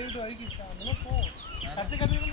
கைவிட்டு வரைக்கும் அதெல்லாம் போ கற்றுக்கிறதுக்கு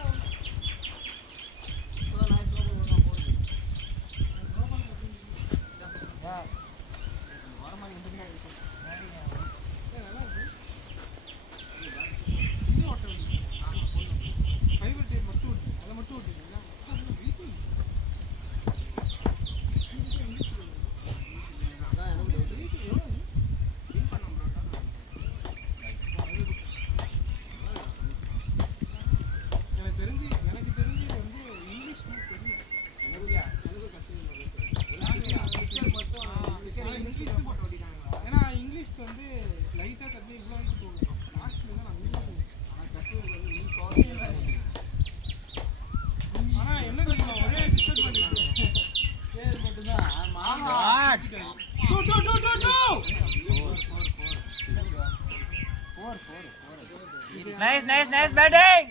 Nice batting.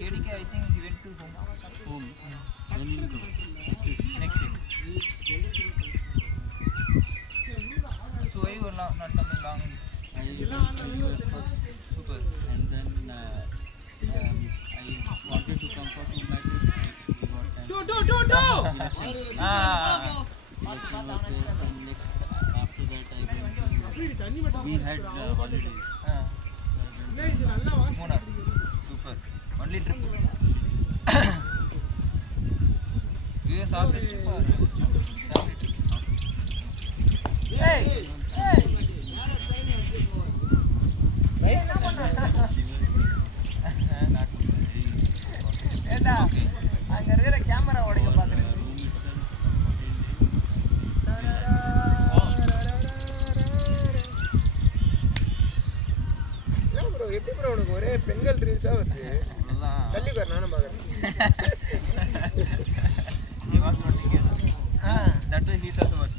KDK, I think he went to home. Then he will come next week. So why you were not coming down? I was first super, and then I wanted to come for 2 matches. Election was there, and next after that I went to, we had holidays. Monar. Super. Only trip. US office trip or family trip? Hey! ஏண்டா அங்க இருக்கிற camera ஓடிங்க பாக்குறேன். Bro எப்படி bro உனக்கு ஒரே பெண்கள் ரீல்ஸா வருது? தள்ளி உட்கார் நானும் பாக்குறேன். He was not engaged. That's why he says what.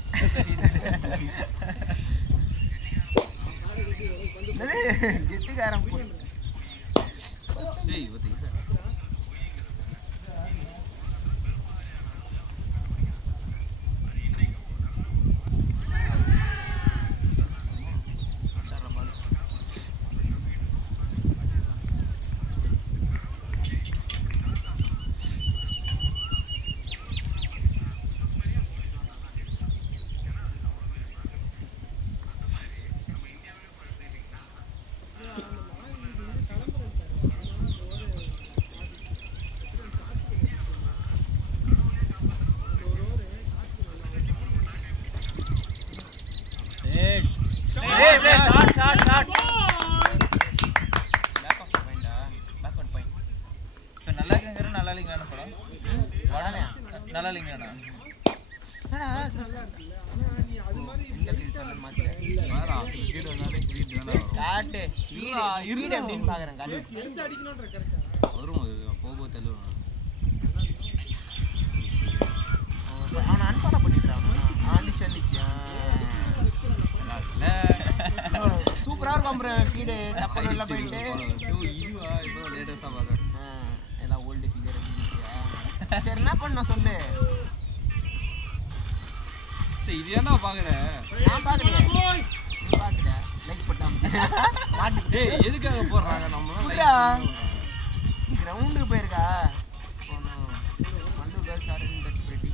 கெட்டிக்காரன் போ. டேய் ஒத்தி. Shot. Back of the point. Backward point. இப்போ நல்லா இருக்குங்கற நல்லா இல்லங்கன்னு படம். வடனே நல்லா இல்லங்கனா. என்னடா நீ அது மாதிரி இந்த ரீல்ஸ் எல்லாம் மாத்திர. வாடா வீடியோ நாளே கிரியேட் தான. காட் வீடியோ அப்படினு பாக்குறேன் காட். எடுத்து அடிக்கணும்ன்ற கரெக்ட்டா. வரும் போகோ தள்ளுவான். அவன் அன்ஃபாலோ பண்ணிட்டான். ஆண்டிச்சு. சூப்பரா இருக்கும் ப்ரோ ஃபீட் டப்பல் எல்லாம் போயிட்டு ஈவா இப்போ லேட்டஸ்டா பாக்குறேன் எல்லாம் ஓல்ட் ஃபிகர் அப்படிங்க சரி என்ன பண்ண சொல்லு இது என்ன பாக்குறேன் நான் பாக்குறேன் நீ பாக்குற லைக் போட்டாம மாட்டி டேய் எதுக்காக போடுறாங்க நம்மலாம் கிரவுண்டுக்கு போயிருக்கா மண்டு girls are in that pretty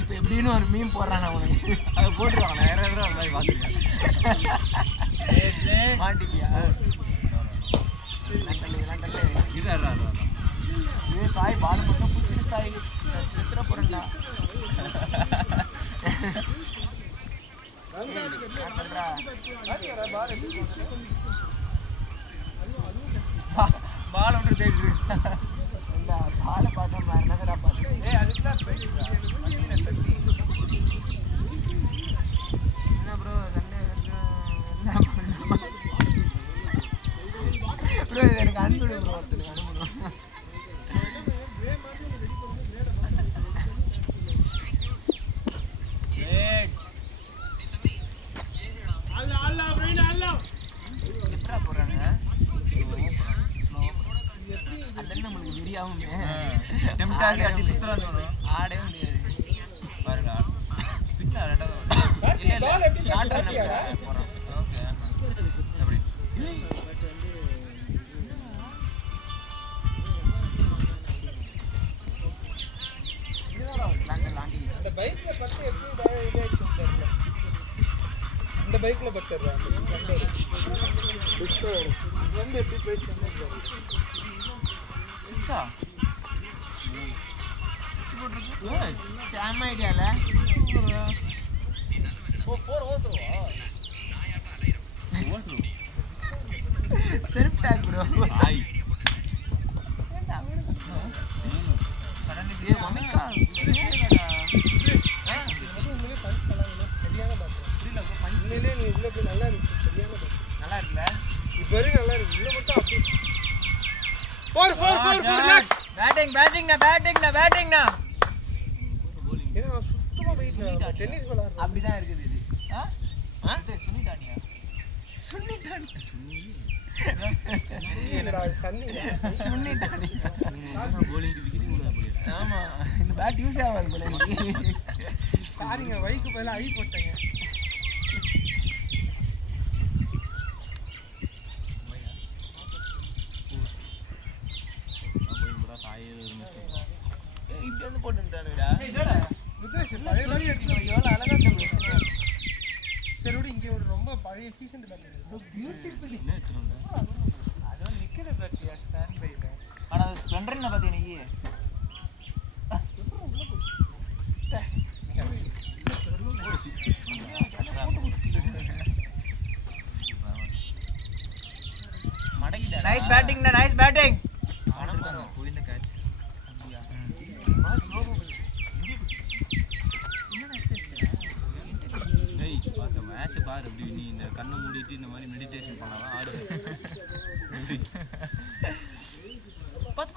இப்போ எப்படின்னு ஒரு மீம் போடுறான் அவனுக்கு அதை போட்டுருவாங்க நான் யாராவது அந்த மாதிரி பார்த்துருக்கேன் மாட்டிக்கியா இது சாய் பால் மட்டும் பிடிச்சிட்டு சாய் சித்திர போறேன்டா பால் ஒன்று தேடி பாலை பார்க்க மறந்தடா பாத்து ஏய் அதுக்குலாம் என்ன ப்ரோ சண்டே என்ன ப்ரோ எனக்கு அனுப்பிடு ப்ரோ ஒருத்தருக்கு அனுப்பணும் எப்படா போடுறாங்க அதெல்லாம் நம்மளுக்கு தெரியாம ஹீட் ஆகி அடி சுத்தலாம் தோணும். ஆடவே முடியாது. பாருங்க ஸ்பின்ல ரெண்டாவது இல்ல பால் எப்படி ஷார்ட் ரன் பாத்தியாடா? போறோம். ஓகே எப்படி லாண்டிச்சு. அந்த பைக்ல பட்டு எப்படி இதாயிடுச்சு தெரியல. இந்த பைக்ல பட்டுறா டிஸ்கோ வந்து எப்படி போயிடுச்சுன்னு தெரியல. சிக்ஸா செம்ம ஐடியால. Self talk bro. சடன்லி ஏ மமிக்கா சரியாடா. உண்மையிலே பஞ்ச் பண்ணாங்க சரியான பாத்து. புரியல ப்ரோ. பஞ்ச் உண்மையிலே நீ இவ்வளவு நல்லா இருக்கு சரியான பாத்து. நல்லா இருக்குல்ல. இப்போ வரைக்கும் நல்லா இருக்கு. உள்ள மட்டும் அப்படி 4 lakhs. பேட்டிங்னா ஏன்னா சுத்தமா வெயிட் டென்னிஸ் விளையாடுறேன். அப்படிதான் இருக்குது இது. சுனிட்டானியா என்னடா சன்னி சுன்னிட்டானி. bowling விக்கெட் கூட போயிடுறா. ஆமா இந்த பேட் யூஸ் ஆகாது போல எனக்கு. சாரிங்க வைக்கு பதிலா ஐ போட்டேங்க. இப்படி வந்து போட்டுட்டானுடா. ருத்ரேஷ் பழைய மாதிரி எடுத்து எவ்வளவு அழகா சொல்லுங்க. சரி விடு இங்கே ஒரு ரொம்ப பழைய சீசன் பேட் பியூட்டிஃபுல்லி என்ன எடுத்துறோங்க? அதான் நிக்கிற பேட்டியா ஸ்டாண்ட் பைல ஆனா ஸ்ப்ளெண்டர் என்ன பாத்தீங்க நீங்க? மடக்கிட்ட. Nice batting. போயிந்த கேட்ச். டேய் பாத்த மேட்ச் பாரு அப்படி நீ இந்த கண்ணை மூடிட்டு இந்த மாதிரி மெடிடேஷன் பண்ணாதான் ஆடு. பாத்து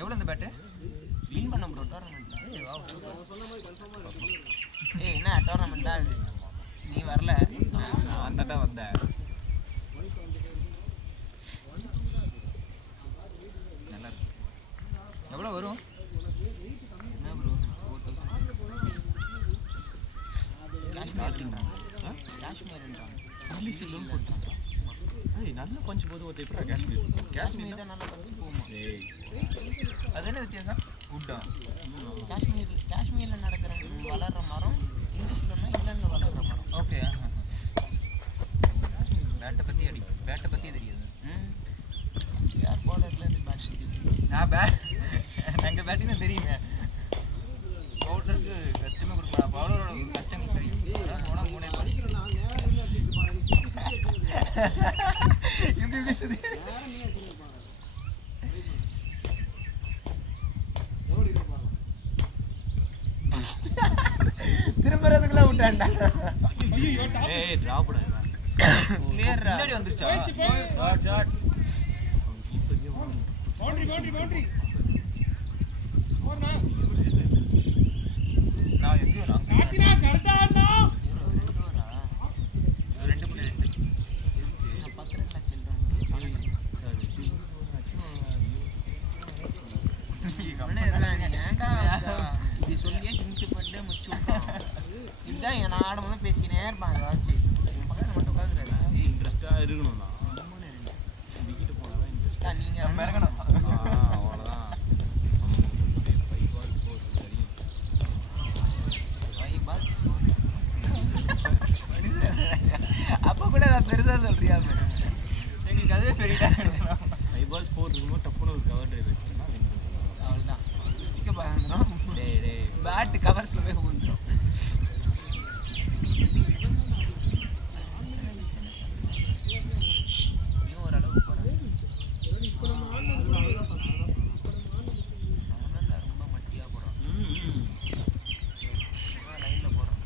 எவ்வளவு இந்த பேட் வின் பண்ண ப்ரோ டோர்னமெண்ட்ல. ஏய் வாவ் ஏய் என்ன டோர்னமெண்டா இது? நீ வரல. நான் வந்தடா வந்தேன். நல்லா இருக்கு. எவ்வளவு வரும்? என்ன ப்ரோ 4000 காஷ்மீர்ன்றாங்க. இங்கிலீஷ்ல லோன் போட்டாங்க. ஏய் நல்ல பஞ்ச் போது ஒருத்த இப்ப காஷ்மீர் தான் நல்லா பறிச்சு போமா. ஏய் அது என்ன வித்தியாசம்? வுட்டா காஷ்மீர்ல நடக்கிற வளர்ற மரம் இங்கிலீஷ்லன்னா இங்கிலாந்துல வளர்ற மரம். ஓகே. பேட்டை பத்தி தெரியாது. யார் பவுலர்ல இருந்து பேட் தெரியுது. நான் எங்கள் பேட்டிங் தெரியுங்க. பவுலருக்கு கஷ்டமே கொடுப்பா. பவுலரோட கஷ்டம் தெரியும். போனால் மூணே இப்படி சரி. திரும்புறதுக்குள்ள விட்டான்டா. ஏய் டிராப் கிளியர்ரா. முன்னாடி வந்துருச்சா? பவுண்டரி போறா நான் எங்கேயோ நான் காத்தினா கரெக்டா அண்ணா 2.2 நான் 10 ரன்ல செல்றேன். இது சொல்லியே திங்க்ஸ் முச்சு இதுதான் நான் ஆடும்போது பேசினே இருப்பாங்க ஏதாச்சும் பக்கத்தில் மட்டும் உட்காந்துருக்காங்க. இன்ட்ரெஸ்டாக இருக்கணும்ண்ணா. விக்கெட்டு போனால் தான் இன்ட்ரெஸ்டாக நீங்கள் நம்ம இறங்கணும். அவ்வளோதான். 5 balls 4 தெரியும். 5 balls 4. அப்போ கூட நான் பெருசாக சொல்றியா? எங்களுக்கு அதுவே பெரிய 5 balls 4 இருக்கும்போது டப்புன்னு ஒரு கவர் ட்ரைவ் வச்சுன்னா அவ்வளோதான். ஸ்டிக்கை பார்த்துரும். டே பேட்டு கவர்ஸில் போய் வந்துடும். இன்னும் ஓரளவுக்கு போகிறேன். அவன் ரொம்ப மட்டியாக போகிறான். லைனில் போகிறான்.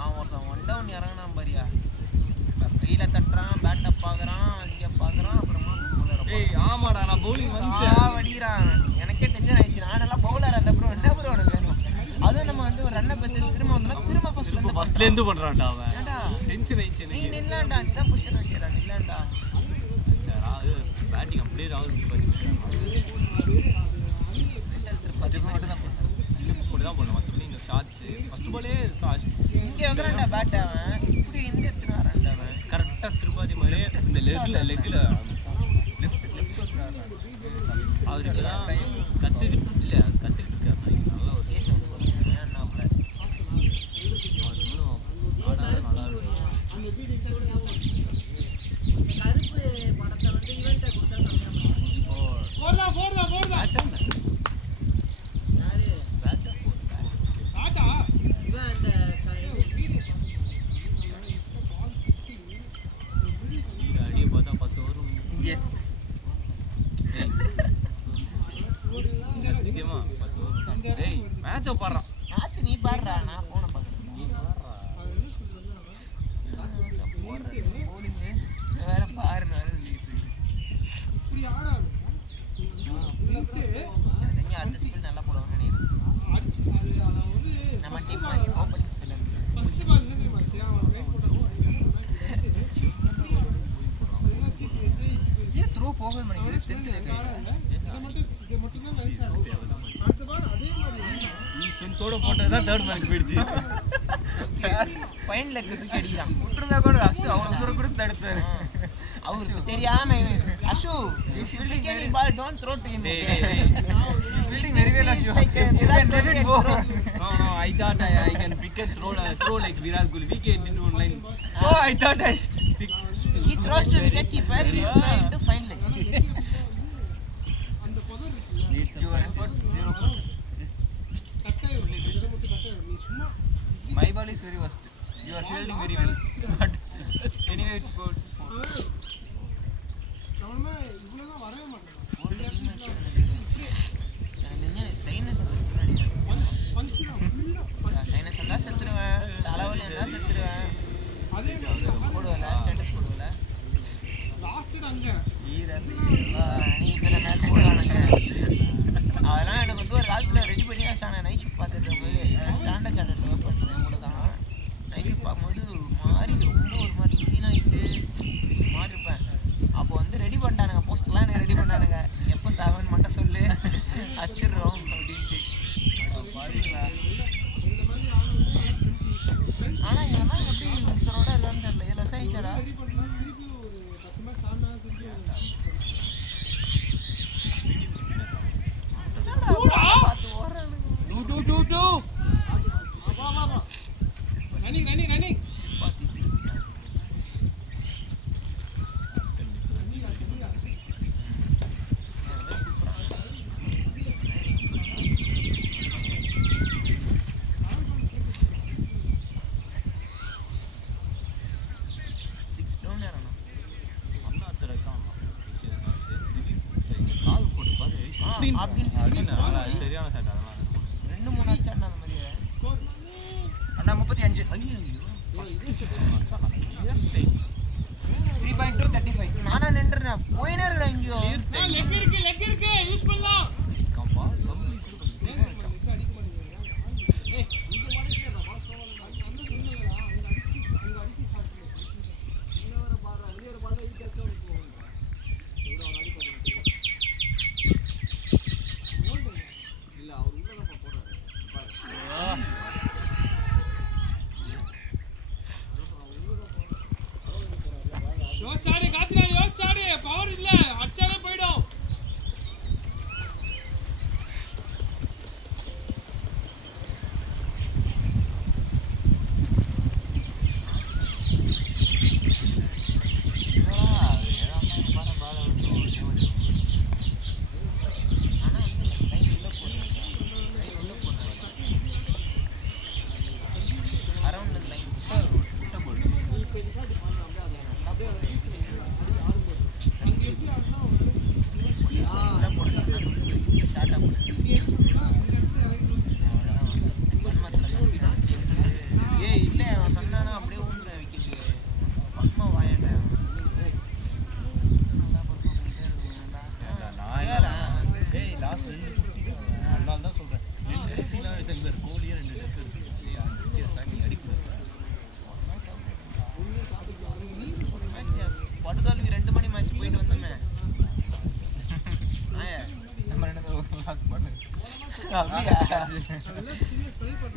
அவன் ஒருத்தன் ஒன் டவுன் இறங்கினான் பாரியா. கையில் தட்டுறான், பேட்டை பார்க்குறான், இங்கே பார்க்குறான், அப்புறமா ஏய் ஆமாடா நான் பவுலிங் வடிக்கிறான். எனக்கே டென்ஷன் ஆயிடுச்சு. நானெல்லாம் பவுலர் அந்த ப்ரோ என்ன ப்ரோ உனக்கு வேணும்? அதுவும் நம்ம வந்து ஒரு ரன்னை பத்தி திரும்ப வந்தோம்னா திரும்ப ஃபர்ஸ்ட்ல இருந்து பண்றான்டா அவன். ஏன்டா டென்ஷன் ஆயிடுச்சு நீ எனக்கு. நில்லாண்டா, நீ தான் பொசிஷன் வைக்கிறா, நில்லாண்டா. பேட்டிங் அப்படியே ராகுல் திருப்பதி மட்டும் தான் போட்டேன். இப்படி தான் பண்ணலாம். மற்றபடி இந்த ஷார்ட்ஸ் ஃபர்ஸ்ட் பாலே இங்கே வைக்கிறான்டா பேட் அவன், இப்படி எந்த எடுத்துன்னு வரான்டா அவன். கரெக்டாக திருப்பாதி மாதிரி இந்த லெக்கில் லெஃப்ட் அவருக்கு தான் கற்றுக்கிட்டு இல்லை கற்றுக்கிட்டு இருக்காரு. நல்லா ஒரு கேஸ் வந்து போகிறேன் அண்ணாப்புல. ஆடாத நல்லா இருக்கும். கருப்பு படத்தை வந்து இவன்ட்ட கொடுத்தா யாரு இவன் அந்த அடியை பார்த்தா 10 வரும். நிச்சயமா 10 வரும். டேய் மேட்சை பாடுறான். ஆச்சு நீ பாடுறா, நான் போனை பார்க்குறேன். நீ பாடுறா. வேற பாருன்னு வேற தெரிஞ்சு அடுத்த ஸ்பெல் நல்லா போடுவாங்க நினைக்கிறேன். நம்ம டீம் மாதிரி ஓப்பனிங் ஸ்பெல் ஏன் த்ரோ போக மாட்டேங்குது. நீ சென்த்தோட போட்டதுதான் தேர்ட் மேட்ச் போயிடுச்சு. ஃபைனல் லெக் தூக்கி அடிக்கிறான். விட்டுருந்தா கூட அசு அவன் உசுர கூட தடுத்தாரு. அவருக்கு தெரியாம Ashu you should be carrying ball, don't throw to him. Fielding very well, Ashu. Like Virat Kohli and throws. No, I thought I can pick and throw like Virat Kohli. We can do one line. So I thought I pick. He throws to wicket keeper, he is trying to find leg. Your effort 0%. My ball is very worst. You are fielding very well. But anyway it goes. Sinus இருந்தா செத்துருவேன், தலைவலி இருந்தா செத்துருவேன். போடுவல status போடுவல நீ இதுல match போடுவானுங்க. அதெல்லாம் எனக்கு வந்து ஒரு காலத்தில் ரெடி பண்ணி வச்சானே. நைட் ஷிஃப்ட் பார்த்துட்டு இருக்கும்போது ஸ்டாண்டர்ட் சார்ட்டர்ட் ஒர்க் பண்ணுறேன் கூட தான். நைட் ஷிஃப்ட் பார்க்கும்போது ஒரு மாதிரி ரொம்ப ஒரு மாதிரி க்ளீனாகிட்டு மாறி இருப்பேன். அப்போ வந்து ரெடி பண்ணிட்டானுங்க, போஸ்ட்லாம் எனக்கு ரெடி பண்ணானுங்க. எப்போ சாகன்னு மட்டும் சொல்லு அச்சிடுறோம் அப்படின்ட்டு. ஆனால் இதெல்லாம் எப்படி மிக்சரோட இல்லைன்னு தெரியல. 7 வருஷம் ஆயிடுச்சாடா. பார்த்து ஓடுறானுங்க. சரியான ஷாட் அதெல்லாம் 2-3 அடிச்சாண்டா அந்த மாதிரியே. அண்ணா 35. ஐயோ 3.235. நானா நின்றுறேன் போயினே இருக்கா இங்கேயோ. லெக் இருக்கு யூஸ் பண்ணலாம். கம்பா யோசிச்சாடு காத்திரா, யோசிச்சாடு. பவர் இல்ல, அச்சாலே போயிடும்.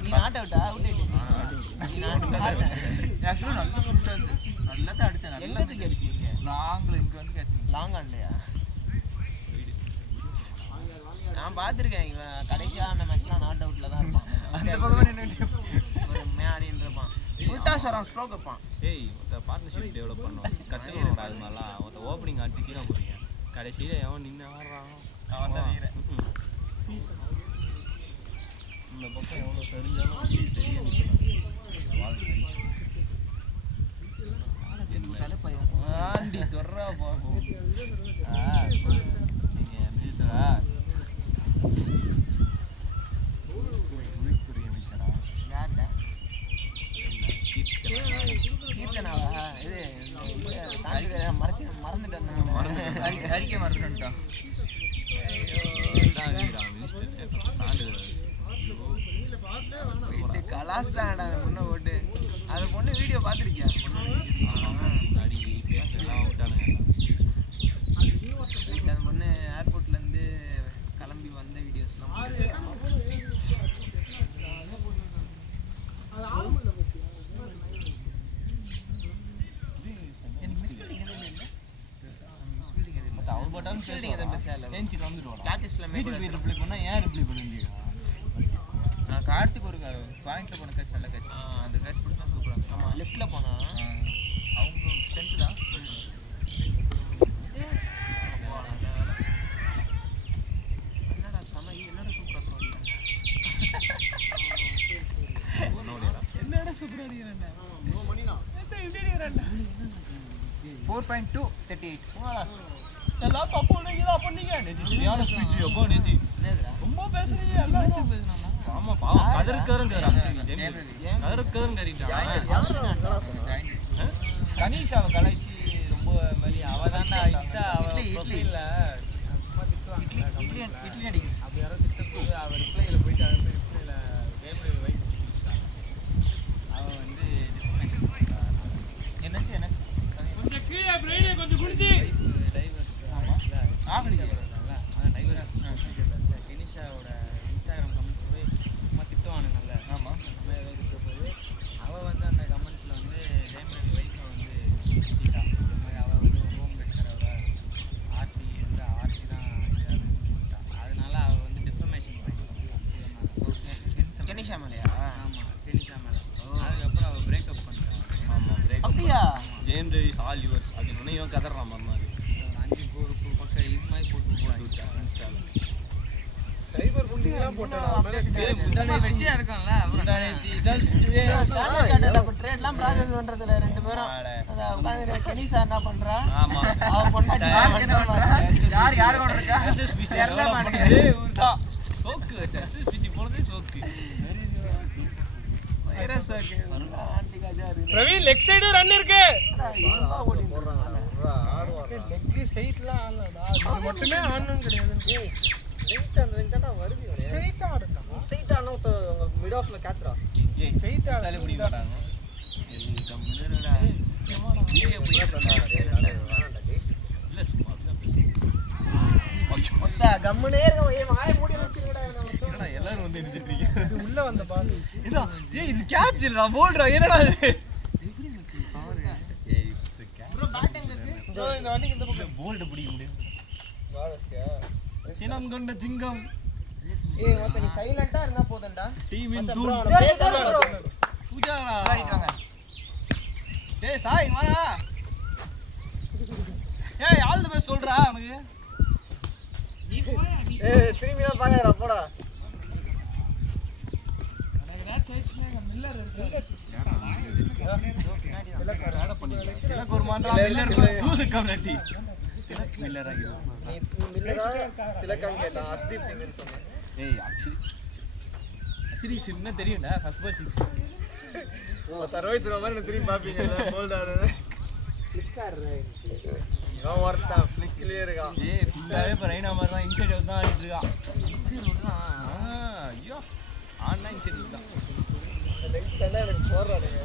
நீ நாட் அவுட்டா அவுட் ஆக்சுவலா நல்ல ஃபுல்டாஸ் நல்லா தான் அடிச்சேன் நல்லா எங்கத்துக்கு அடிச்சீங்க லாங்ல இங்க வந்து கேட்ச் லாங் ஆன்லையா நான் பார்த்துருக்கேன் இவன் கடைசியாக அந்த மேட்ச்லாம் நாட் அவுட்டில் தான் இருப்பான் அந்த பக்கம் நின்று ஒரு மேடின்னு இருப்பான் ஃபுல்டாஸ் வரான் ஸ்ட்ரோக் வைப்பான் ஏய் ஒருத்த பார்ட்னர்ஷிப் டெவலப் பண்ணோம் கற்றுக்கணும் அது மாதிரிலாம் ஒருத்த ஓப்பனிங் ஆடி சீனா போகிறீங்க கடைசியில் எவன் நின்று ஆடுறான் அவன் தான் வீரன் இந்த பக்கம் எவ்வளோ தெரிஞ்சாலும் தெரிய நிற்கலாம் ஆண்டி தொடரா பார்ப்போம் நீங்கள் மினிஸ்டரா உள்துறை அமைச்சரா யார்டா கீர்த்தனா கீர்த்தனாவா இது மறந்துட்டு வந்தேன் அறிக்கை மறந்துட்டான் போயிட்டு கலாஸ்டாடா முன்ன போட்டு அந்த பொண்ணு வீடியோ பார்த்துருக்கியா முன்னாடி பேசலாம் விட்டானுங்க அந்த பொண்ணு ஏர்போர்ட்லேருந்து கிளம்பி வந்த வீடியோஸ்லாம் அவன் போட்டாலும் ஏஞ்சிட்டு வந்துடுவான் ரிப்ளை பண்ணால் ஏன் ரிப்ளை பண்ணுவீங்க நான் கார்த்திக் ஒரு பாயிண்ட்ல போன கேட்ச் நல்ல கேட்ச் அந்த கேட்ச் பிடிச்சா சூப்பராக ஆமாம் லெஃப்ட்டில் போனா அவங்க ஸ்ட்ரென்த்து தான் என்னடா சம என்னடா சூப்பராக என்னடா சூப்பராக அடிக்கிறேன்டா 4.238 எல்லாம் தப்பு நீங்க பண்ணீங்க சரியான ஸ்பீச் எப்போ நேத்தி ரொம்ப பேசுறீங்க எல்லாம் பேசுறாங்க ஆமா பாவம் கதறுக்கறன் கணேஷாவை கலாய்ச்சி ரொம்ப மாதிரி அவ தான்டா இன்ஸ்டா அவ ப்ரொஃபைல்ல இட்லி அடிக்கும் அப்படி யாரோ திட்டப்போது அவ ரிப்ளைல போயிட்டு அவ ரிப்ளைல கேமரா வைட் அவ வந்து என்ன கொஞ்சம் கீழே பிரைனே கொஞ்சம் குனிஞ்சி கெனிஷாவோட இன்ஸ்டாகிராம் கமெண்ட்ஸ் போய் சும்மா திட்டுவானுங்கல்ல ஆமாம் நம்ம ஏதோ திட்ட போது அவள் வந்து அந்த கமெண்ட்டில் வந்து ஜெயமரவி வைஃபை வந்து திட்டா இந்த மாதிரி அவள் வந்து ஹோம் பெட்ஸரோட ஆர்டி வந்து ஆர்டி தான் அதனால அவள் வந்து டிஃபர்மேஷன் பண்ணிட்டான் கெனிஷா மேலையா ஆமாம் கெனிஷா மேலே அதுக்கப்புறம் அவள் பிரேக்கப் பண்ணிட்டான் ஆமாம் பிரேக் அப்படியா ஜேம் ரேவிஸ் ஆல் யுவர்ஸ் அப்படின்னு இவன் கதறான் மறுநாள் 5 பக்கம் இது மாதிரி போட்டு இன்ஸ்டாவில் சைபர் புல்லிங்லாம் போட்டானா முந்தானே வெட்டியா இருக்கான்ல முந்தானே ட்ரேட்லாம் ப்ராசஸ் பண்றதுல ரெண்டு பேரும் அத உட்கார்ந்து கனிஷா என்ன பண்றா ஆமா அவ பொண்டாட்டி யார் கூட இருக்கா தெரியல மாட்டேங்குது ஏய் ஊர்தா சோக்கு எஸ்எஸ்பிசி போனதே சோக்கு வைரஸ் ஓகே ஆண்டி கஜாரு பிரவீன் லெக் சைடு ரன் இருக்கு லெக் ஸ்ட்ரைட்லாம் ஆடலடா அது மட்டுமே ஆடணும் கிடையாது லிங்க் அந்த லிங்க் தான் வருது ஸ்ட்ரைட்டா ஆடுடா ஸ்ட்ரைட்டா நோட் உங்க மிட் ஆஃப்ல கேட்ச்ரா ஏய் ஸ்ட்ரைட்டா தலை பிடி மாட்டாங்க எல்லாம் முன்னடா வீடியோ போய் இல்ல சும்மா அப்படிதான் பேசுவோம் மொத்த கம்முனே இருக்க ஏய் வாயை மூடி வச்சிருடா என்னடா எல்லாரும் வந்து நின்னுட்டீங்க இது உள்ள வந்த பால் ஏய் இது கேட்ச் இல்லடா போல்டா என்னடா இது எப்படி மச்சி பவர் ஏய் இது கேட்ச் ப்ரோ பேட் எங்க இருக்கு இந்த வண்டிக்கு இந்த பக்கம் போல்ட் பிடிக்க முடியும் வாடஸ்கா சினம் கொண்ட சிங்கம் ஏய் மொத்த நீ சைலண்டா இருந்தா போதும்டா டீமின் ப்ரோ தூள் அவன பேசாம ப்ரோ பூஜாரா வாங்க டேய் சாய் வாடா ஏய் ஆல் தி பெஸ்ட் சொல்றா உனக்கு ஏய் திரும்பிலாம் பாக்கறா போடா எனக்கு ஒரு மாண்டா மில்லர் லூஸ் கம்யூனிட்டி சிலக் மில்லர் ஆகிடும் நீ மில்லரா திலகம் கேட்டா அஸ்தீப் சிங்னு சொன்னேன் ஏய் அக்சுவலி சின்ன தெரியும்டா ஃபர்ஸ்ட் பால் 6 ஓ ரோஹித் சர்மா மாதிரி திரும்பி பாப்பீங்க போல்ட் ஆடுறது கிளிக் ஆடுறா இவன் ஒருத்தன் ஃபிளிக்லயே இருக்கான் ஏய் ஃபுல்லாவே இப்ப ரைனா மாதிரி தான் இன்சைட் அவுட் தான் ஆடிட்டு இருக்கான் சரி விடுதான் ஐயோ ஆனா இன்சைட் அவுட் தான் லிங்க் எல்லாம் எனக்கு போடுறானுங்க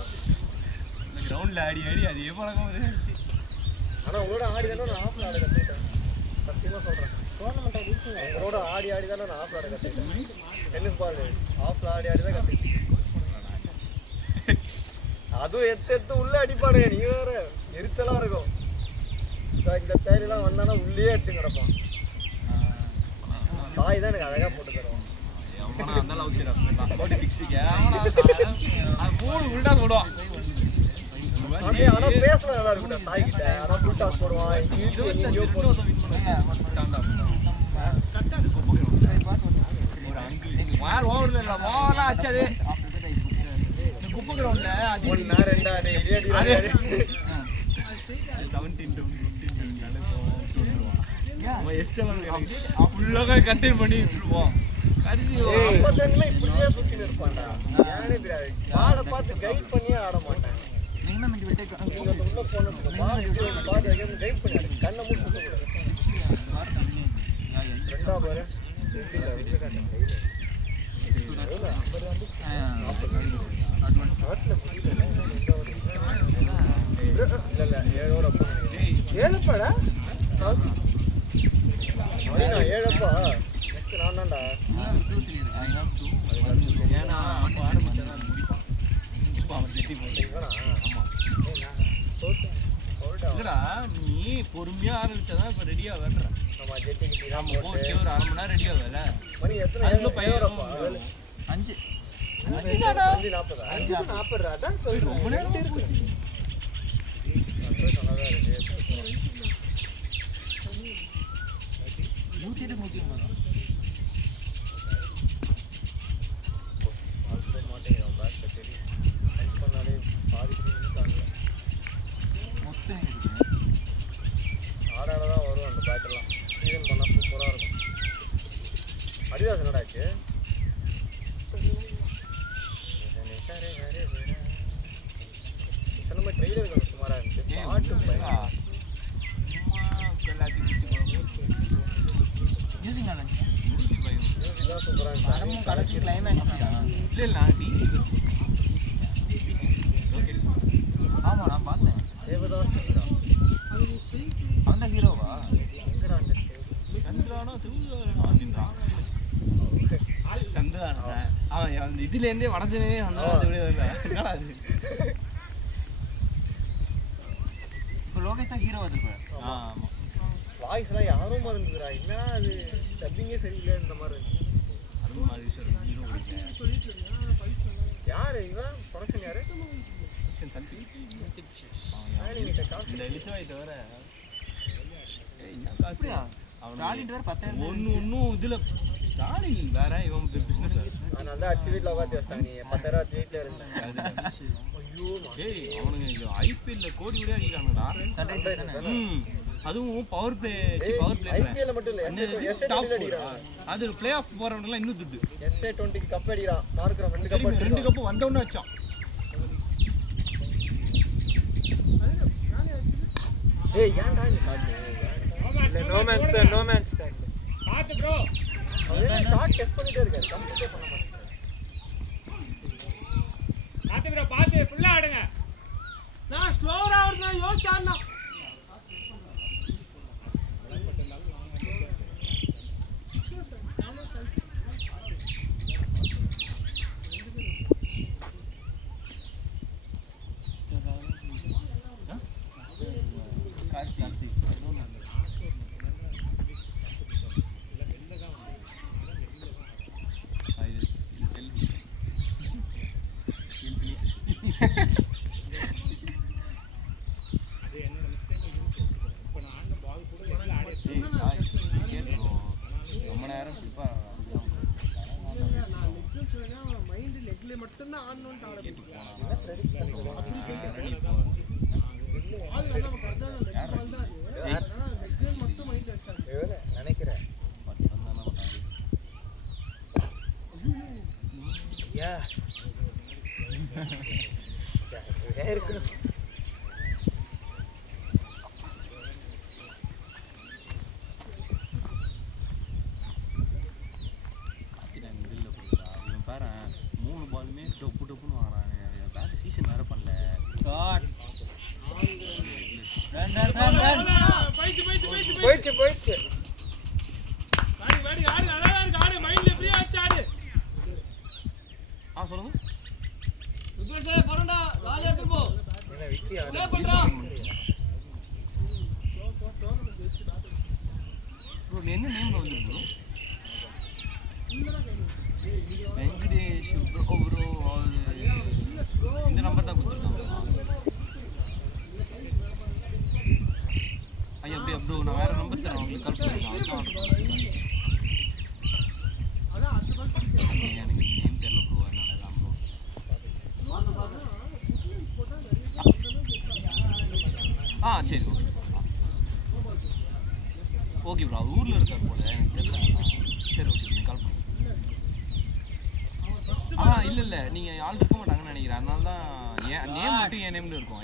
இந்த கிரவுண்ட்ல ஆடி ஆடி அதே பழக்கம் வந்துருச்சு ஆனா உங்களோட ஆடி தானே நான் ஆஃப்ல ஆட கத்துக்கிட்டேன் சத்தியமா சொல்றேன் அவரோட ஆடி ஆடி தான் நான் ஆஃப் ஆட கற்றுக்கிட்டேன். டென்னிஸ் பால் ஆஃப்ல ஆடி ஆடி தான் கற்றுக்கிட்டேன். அதுவும் எடுத்து உள்ள அடிப்பானுங்க. நீ வேற எரிச்சலா இருக்கும். இந்த சைடுலாம் வந்தானா உள்ளே அடிச்சு கிடப்பான். சாய் தான் எனக்கு அழகா போட்டு தருவான். ஆனா பேசலாம் நல்லா இருக்கும் சாய் கிட்ட. ஆனா ஃபுல் டாஸ் போடுவான். எங்கேயோ போடுவான். ஒன்னா ரெண்டா கண்டெயின் பண்ணி இருப்போம். இப்படியே சுத்திட்டு இருப்பான்டா. யானே தெரியாது. பாட பார்த்து கைட் பண்ணியே ஆட மாட்டாங்க. நீங்க உள்ள போனதுக்கு பாடு கைட் பண்ணி ஆடு. கண்ணை மூடி சுத்தக்கூடாது. ரெண்டா பாரு. ஏழப்பாடா ஏழப்பா. நெக்ஸ்ட் நான் தான்டா. நீ பொறுமையா ஆரம்பிச்சாதான் இப்ப ரெடியா வர்ற. நம்ம ஜெட்டிக்கு ஒரு 1/2 மணி நேரம் ரெடியா வரல. மணி எத்தனை? 5 5:40 அதான் சொல்றேன். ரொம்ப நேரம் இருக்கு. ஆடாதான் வரும் அந்த பேட்டெல்லாம். சீசன் பண்ணா சூப்பரா இருக்கும். அடிதாஸ் என்னடாச்சு? நம்ம ட்ரெய்லர் கொஞ்சம் சுமாரா இருந்துச்சு. பாட்டு மியூசிக்லாம் சூப்பரா இருந்துச்சு. கடைசி கிளைமேக்ஸ் ஆமா நான் பார்த்தேன். தேவதாஸ் அவன் தான் ஹீரோவா? எங்கடா அந்த அவன் இதுல இருந்தே வடஞ்சனே இப்போ லோகேஷ் தான் ஹீரோ வந்துருப்பாரு. ஆமா வாய்ஸ் எல்லாம் யாரும் மறந்துதுடா. என்ன அது டப்பிங்கே சரியில்லை இந்த மாதிரி இருந்துச்சு. யாரு இவன்? ப்ரொடக்ஷன் யாரு? ஒன்னும் இதுல ஸ்டாலின் வேற இவன் பிசினஸ் அதனால தான் அடிச்சு வீட்டில் உட்காந்து வச்சிட்டாங்க. நீ 10,000 வீட்டில் இருந்தேன். அவனுங்க ஐபிஎல்ல கோடி கோடியா அடிக்கிறானுடா. அதுவும் பவர் பிளே ஐபிஎல்ல மட்டும் இல்ல, SA20 அடிக்கிறான். அது பிளே ஆஃப் போறவங்க எல்லாம் இன்னும் துட்டு. SA20 கப் அடிக்கிறான். மார்க்ரா 2 கப் அடிச்சான். 2 கப் வந்தவனே வச்சான். ஏய் ஏன்டா நீ காட்டு? நோ மேட்ச் தான். பாத்து ப்ரோ. அவன் ஷாட் டெஸ்ட் பண்ணிட்டே இருக்காரு. கம்ப்ளீட்டே பண்ண மாட்டான். பாத்து ப்ரோ பாத்து ஃபுல்லா ஆடுங்க. நான் ஸ்லோவா ஆடுறேன் யோசிச்சானா. மட்டும்தான் ஆடணும்னு ஆடுறேன். மட்டும் மைண்ட் வச்சாங்க நினைக்கிறேன். ஐயா இருக்கணும். போயிடுச்சு என்ன நேம்ல வந்துருக்கு ப்ரோ? வெங்கடேஷ் ப்ரோ. ப்ரோ இந்த நம்பர் தான் கொடுத்துருக்காங்க. ஐயா அப்படியே ப்ரோ நான் வேற நம்பர் தரேன் உங்களுக்கு கால் பண்ணிருக்கேன். எனக்கு நேம் தெரியல ப்ரோ, அதனால தான் ப்ரோ. சரி ஓகே ஓகே ப்ரோ. அவர் ஊரில் இருக்கார் போல, எனக்கு தெரியல. சரி ஓகே நீங்கள் கால் பண்ணுங்க. இல்லை நீங்கள் ஆள் இருக்க மாட்டாங்கன்னு நினைக்கிறேன். அதனால தான் என் நேம் மட்டும் என் நேமில் இருக்கும்.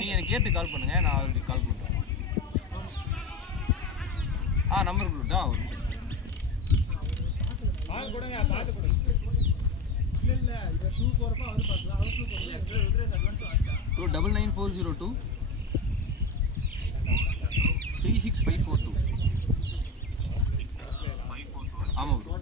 நீங்கள் எனக்கு கேட்டு கால் பண்ணுங்கள், நான் அவருக்கு கால் பண்ணுறேன். நம்பர் கொடுத்தா ஒரு நிமிஷம். ப்ரோ 99402 36542. ஆமாம் ப்ரோ.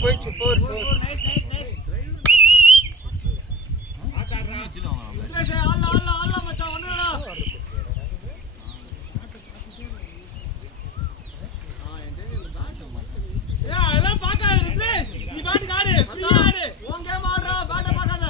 போயிடுச்சு 4 அதெல்லாம் பார்க்காத ரிப்ளேஸ். நீ பாட்டு ஆடு, ஃப்ரீ ஆடு. உன் கேம் ஆடுறா, பேட்ட பார்க்காத.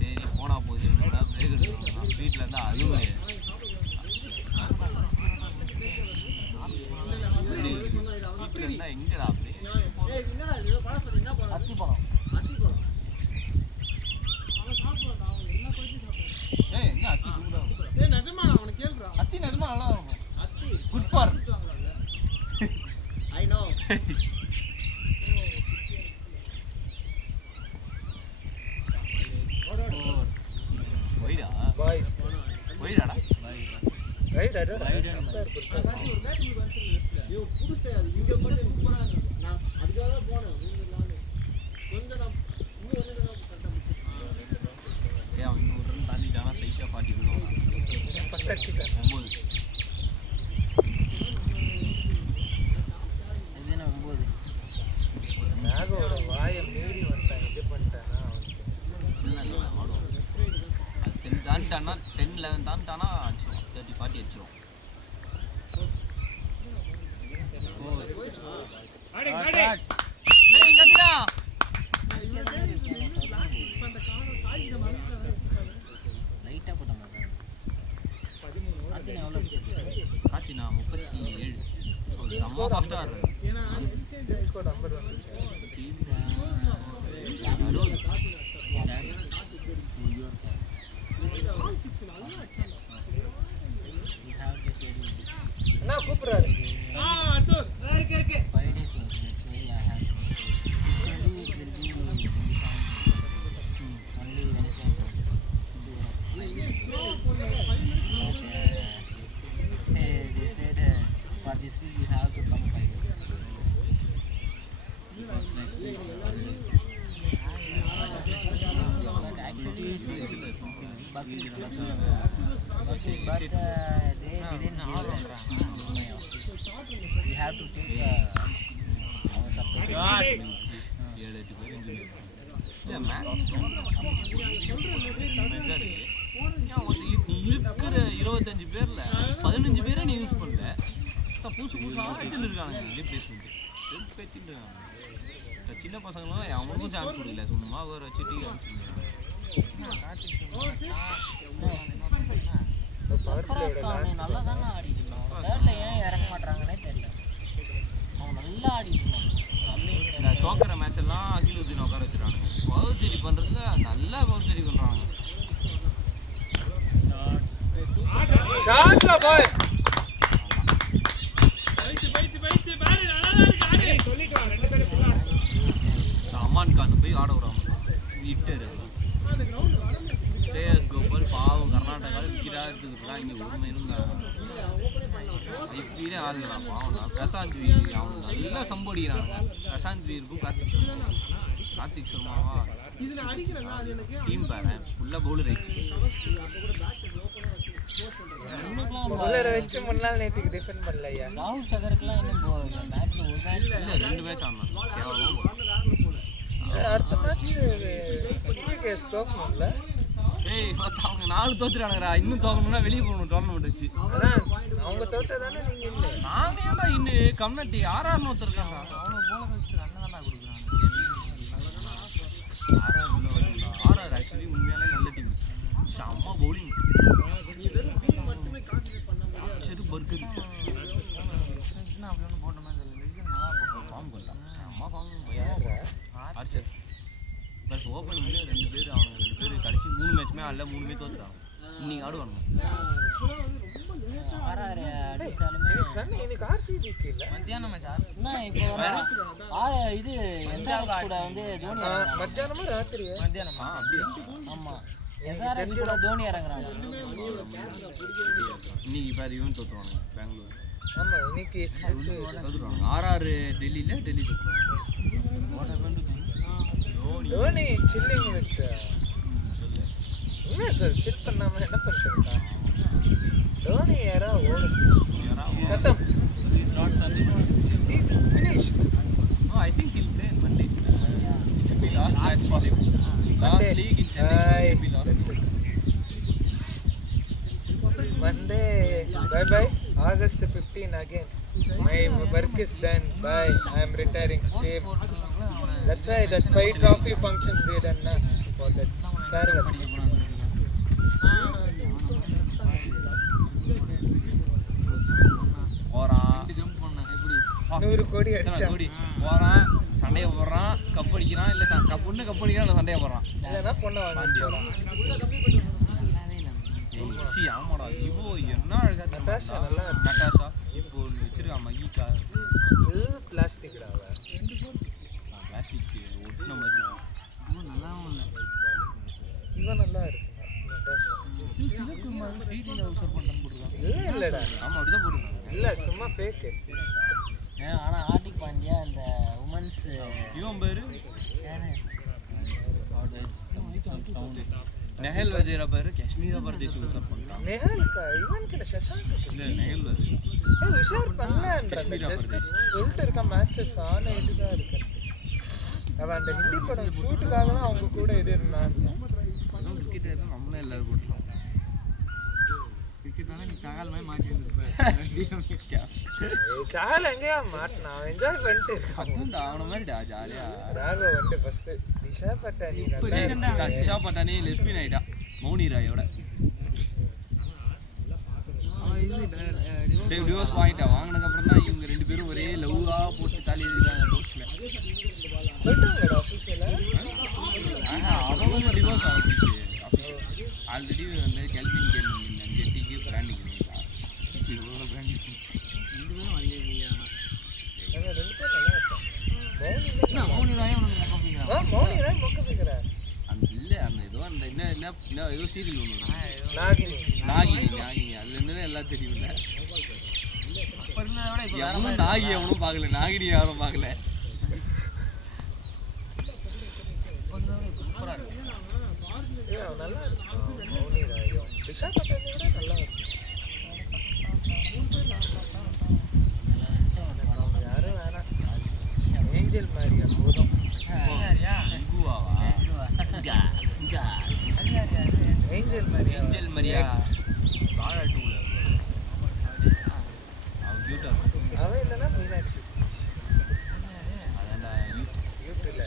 சரி போனா போகுது பிரேக் எடுக்கணும். வீட்டில் இருந்தால் அதுவும் வீட்டில் இருந்தால் எங்கடா அப்படி அத்தி பழம் என்ன அத்தி சூடாக நிஜமாடா அவனுக்கு கேளுடா. அத்தி நிஜமா நல்லா இருக்கும். அத்தி குட் ஃபார் ஐ நோ. ஒய்டா பாய்ஸ் ஒய்டாடா ரைட் ஒரு மேட்ச் வந்து ஐயோ புடிச்சே அது இங்க மட்டும் சூப்பரா இருக்கு. நான் அதுக்காக தான் போனேன். கொஞ்சம் நான் இன்னும் வந்து நான் கரெக்டா ஏன் அவன் இன்னும் ரன் தாண்டிட்டானா சைட்டாக பாட்டி விடுவான். 9 மேகோட வாயை மீறி வந்துட்டான். இது பண்ணிட்டானா இல்லை ஆடுவான். அது 10 தாண்டிட்டானா 10 11 தாண்டிட்டானா அடிச்சிடுவான். 30 40 அடிச்சிடுவான். காத்தினா 37 செம்ம ஃபாஸ்ட்டாக ஆடுறாரு. ஸ்கோர் நம்பர் வந்து என்ன கூப்பிடுறாரு. இருக்கு for this week you have to come 5 days. Next week but they didn't give we have to take our support. 7-8 பேர் இன்ஜினியர். இல்லை மேக்ஸ் நீ இருக்கிற 25 பேரில் 15 பேரை நீ யூஸ் பண்ணல. புதுசு ஆட்கள் இருக்காங்க ரீப்ளேஸ்மெண்ட் பேத்திட்டு இருக்காங்க. சின்ன பசங்களும் அவங்களுக்கும் சான்ஸ் கொடுக்கல. சும்மா ஒரு வச்சு டீ அனுப்பிச்சுருக்காங்க. நல்லா தானே ஆடிட்டு இருந்தான். தேர்ட்ல ஏன் இறங்க மாட்டாங்கன்னே தெரியல. அவங்க நல்லா ஆடிட்டு இருந்தாங்க. இந்த தோக்கிற மேட்ச் எல்லாம் அகிலுதீன் உட்கார வச்சுருக்காங்க. பவர் செடி பண்ணுறதுல நல்லா பவர் செடி பண்ணுறாங்க. ஷாட்ல பாய் கான் போய் ஆட விடாம இட்டாரு. ஸ்ரேயஸ் கோபால் பாவம் கர்நாடகாவில் விக்கெட்டாக எடுத்துக்கிட்டுலாம் இங்கே ஒரு மைனும் ஐபிஎல்லே ஆடுகிறான் பாவம் தான். பிரசாந்த் வீர் அவங்க நல்லா சம்படிக்கிறாங்க. பிரசாந்த் வீருக்கும் கார்த்திக் சர்மாவா டீம் பாரு ஃபுல்லாக பவுலர் ஆயிடுச்சு. வச்சு முன்னாள் நேற்றுக்கு டிஃபெண்ட் பண்ணலையா? ராகுல் சகருக்குலாம் இன்னும் மேட்ச்ல ஒரு மேட்ச் இல்லை 2 மேட்ச் ஆடணும் கேவலமாக. அடுத்த மேட்ச் தோக்கணும்ல. ஏய் அவங்க 4 தோத்துறானுங்கடா. இன்னும் தோக்கணும்னா வெளியே போகணும் டோர்னமெண்ட் வச்சு. அவங்க தோட்டதானே நீங்க இல்லை. நாங்கள் ஏன்டா இன்னும் கம்யூனிட்டி ஆர்ஆர்னு ஒருத்தருக்காங்க. அவனை போல வச்சுட்டு அண்ணன் தானே கொடுக்குறாங்க. ஆர்ஆர் ஆக்சுவலி உண்மையாலே நல்ல டீம். செம்ம பவுலிங். சரி பர்கர் அப்படி ஒன்று போட்ட மாதிரி நல்லா போட்டோம். ஃபார்ம் பண்ணலாம் செம்ம ஃபார்ம். ஆர்ச்சர் பஸ் ஓப்பனிங்கில் 2 பேர் அவங்க 2 பேர் கடைசி 3 மேட்ச்மே ஆடல. 3மே தோத்துட்டாங்க. இன்னைக்கு ஆடுவாங்க. இன்னைக்கு ஆர்சிபிக்கு இல்லை மத்தியானம் மேட்ச் இப்போ இது எஸ்ஆர்எச் கூட வந்து தோனி மத்தியானமா ராத்திரியா? மத்தியானமா? அப்படியா? ஆமாம் எஸ்ஆர்எச் கூட தோனி இறங்குறாங்க. இன்னைக்கு பாரு இவன் தோற்றுவாங்க பெங்களூர். ஆமா இன்னைக்கு தோற்றுவாங்க. ஆர்ஆர் டெல்லியில் டெல்லி தோற்றுவாங்க. தோனி சில்லிங் இருக்கு. சொல்லு என்ன சார் சில் பண்ணாம என்ன பண்ணிட்டு தோனி யாரா ஓடும் கட்டம் finished. Oh, I think he'll play on Monday. It should be last match for him. Last league in Chennai should be last. Monday. Bye bye. August 15 again. My work is done. Bye. I am retiring. Same. That's why that 5 trophy functions they done na for that. Farewell. போறான் 100 கோடி அடிச்சா போறான் சண்டையை போடுறான் cup அடிக்கிறான் இல்லை பொண்ணு cup அடிக்கிறான் இல்லை சண்டையை போடுறான். இல்லைன்னா பொண்ணை வாங்கி போகிறான். ஆமாடா இவோ என்ன அழகா நட்டாஷா நல்லா நட்டாஷா இப்போ ஒன்று வச்சிருக்கான் மகிக்கா. பிளாஸ்டிக்டா பிளாஸ்டிக் ஒட்டின மாதிரி நல்லாவும் இல்லை. இவன் நல்லா இருக்கு நட்டாஷா. ஸ்வீட்டில் அவசர் பண்ணு போட்டுருக்கான். இல்லைடா ஆமாம் அப்படிதான் போட்டுருக்காங்க. இல்லை சும்மா ஃபேக்கு. ஆனால் ஹார்திக் பாண்டியா இந்த உமன்ஸ் இவன் பேரு நெஹல் வஜேரா பேரு காஷ்மீரா பிரதேஷ் யூசர் பண்ணிட்டான். நெஹல்கா இவனுக்கு சஷாங்க் இல்லை நெஹல் வஜேரா உஷார் பண்ணலான்ற சொல்லிட்டு இருக்க மேட்சஸ் ஆன இதுதான் இருக்கு. அவன் அந்த ஹிந்தி படம் ஷூட்டுக்காக தான் அவங்க கூட இது இருந்தான். கிரிக்கெட் எல்லாம் நம்மளே எல்லாரும் போட்டுருவோம். கிரிக்கெட்டான நீ சகால் மாதிரி மாட்டி வந்துருப்பேன். சால் எங்கேயா மாட்டினா அவன் என்ஜாய் பண்ணிட்டு இருக்கான். அதுவும் அவன மாதிரிடா ஜாலியா. ராகவ் வந்து ஃபர்ஸ்ட் திஷா பட்டானி திஷா பட்டானி லெஸ்பியன் ஆயிட்டா மௌனி ராயோட. டிவோர்ஸ் வாங்கிட்டா. வாங்கினதுக்கு அப்புறம் தான் இவங்க 2 பேரும் ஒரே லவ்வா போட்டு தாலி எழுதிட்டாங்க போஸ்ட்ல. சொல்லிட்டாங்களா ஆஃபீஸில்? அவங்க டிவோர்ஸ் ஆஃபீஸ் ஆல்ரெடி வந்து கெல்வின் ஜெட்டிக்கு பிராண்டிங் இவ்வளோ பிராண்டிங் 2 பேரும் வரலையா? 2 பேரும் நல்லா இருக்கான். மௌனி ராயும் உனக்கு மொக்கம் பிடிக்கிறான். மௌனி ராய் மொக்க பிடிக்கிறான். அந்த இல்லை அந்த ஏதோ அந்த என்ன ஏதோ சீரியல் ஒன்று நாகினி அதுல இருந்தே எல்லாம் தெரியும்ல. எவனும் நாகி எவனும் பார்க்கல. நாகினி யாரும் பார்க்கல. நல்லா இருக்கும் மௌனி ராயும். திஷா பட்டானி கூட நல்லா இருக்கும். யாரும் வேணாம். ஏஞ்சல் மாதிரியா போதும். ஏஞ்சல் மாதிரியா ஏஞ்சல் மரியா பாலா 2ல அவன் கியூட்டா இருக்கும். அவன் இல்லைன்னா மீனாட்சி அதான்டா யூடியூப்ல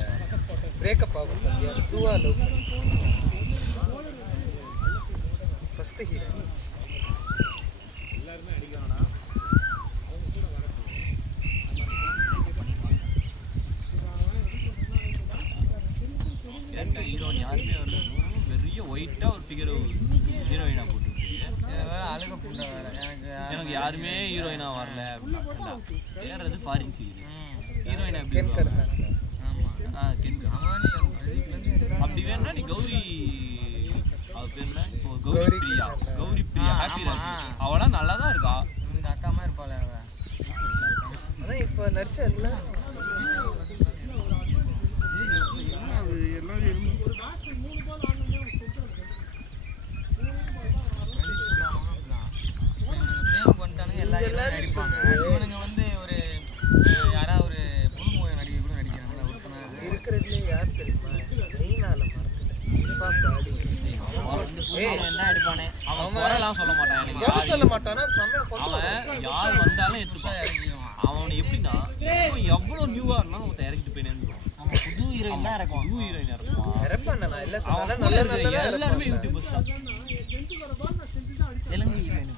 பிரேக்கப் ஆகும் பார்த்தியா? 2 லவ் ஃபர்ஸ்ட் ஹீரோ எல்லாருமே அடிக்கிறானா? ஏன்டா ஹீரோயின் யாருமே வரல. பெரிய ஒயிட்டா ஒரு ஃபிகர் ஹீரோயினா போட்டு அழக புண்டை வேற எனக்கு யாருமே ஹீரோயினா வரல. தேடுறது ஃபாரின் ஃபிகர். ஹீரோயினா எப்படி கேம் வருவாங்க? கர்னா கென்கு அப்படி வேணா நீ கௌரி அவ பேர் என்ன இப்போ கௌரி பிரியா ஹாப்பி ராஜ் அவளாம் நல்லா தான் இருக்கா. இந்த அக்கா மாதிரி இருப்பாளே அவ. அதான் இப்போ நடிச்சல எல்லாரும் நடிப்பாங்க. இவனுங்க வந்து ஒரு யாராவது ஒரு புதுமுக நடிகை கூட நடிக்கிறாங்கல்ல ஒருத்தனா இருக்கிறதுலே யார் தெரியுமா மெயினால மறந்துட்டேன். என்ன அடிப்பானே அவன் குறைலாம் சொல்ல மாட்டான் எனக்கு யாரும் சொல்ல மாட்டானா செம்ம அவன் யார் வந்தாலும் எடுத்துப்பான். அவன் எப்படின்னா அவன் எவ்வளவு நியூவா இருந்தாலும் ஒருத்தன் இறக்கிட்டு போயினே இருப்பான். அவன் புது ஹீரோயின் தான் இருக்கும். நியூ ஹீரோயின் இருப்பான். இறப்பான் நான் இல்ல அவன் சொன்னா கூட நல்ல இருக்க நல்ல எல்லாருமே யூடியூபர்ஸ் தான். தெலுங்கு ஹீரோயின்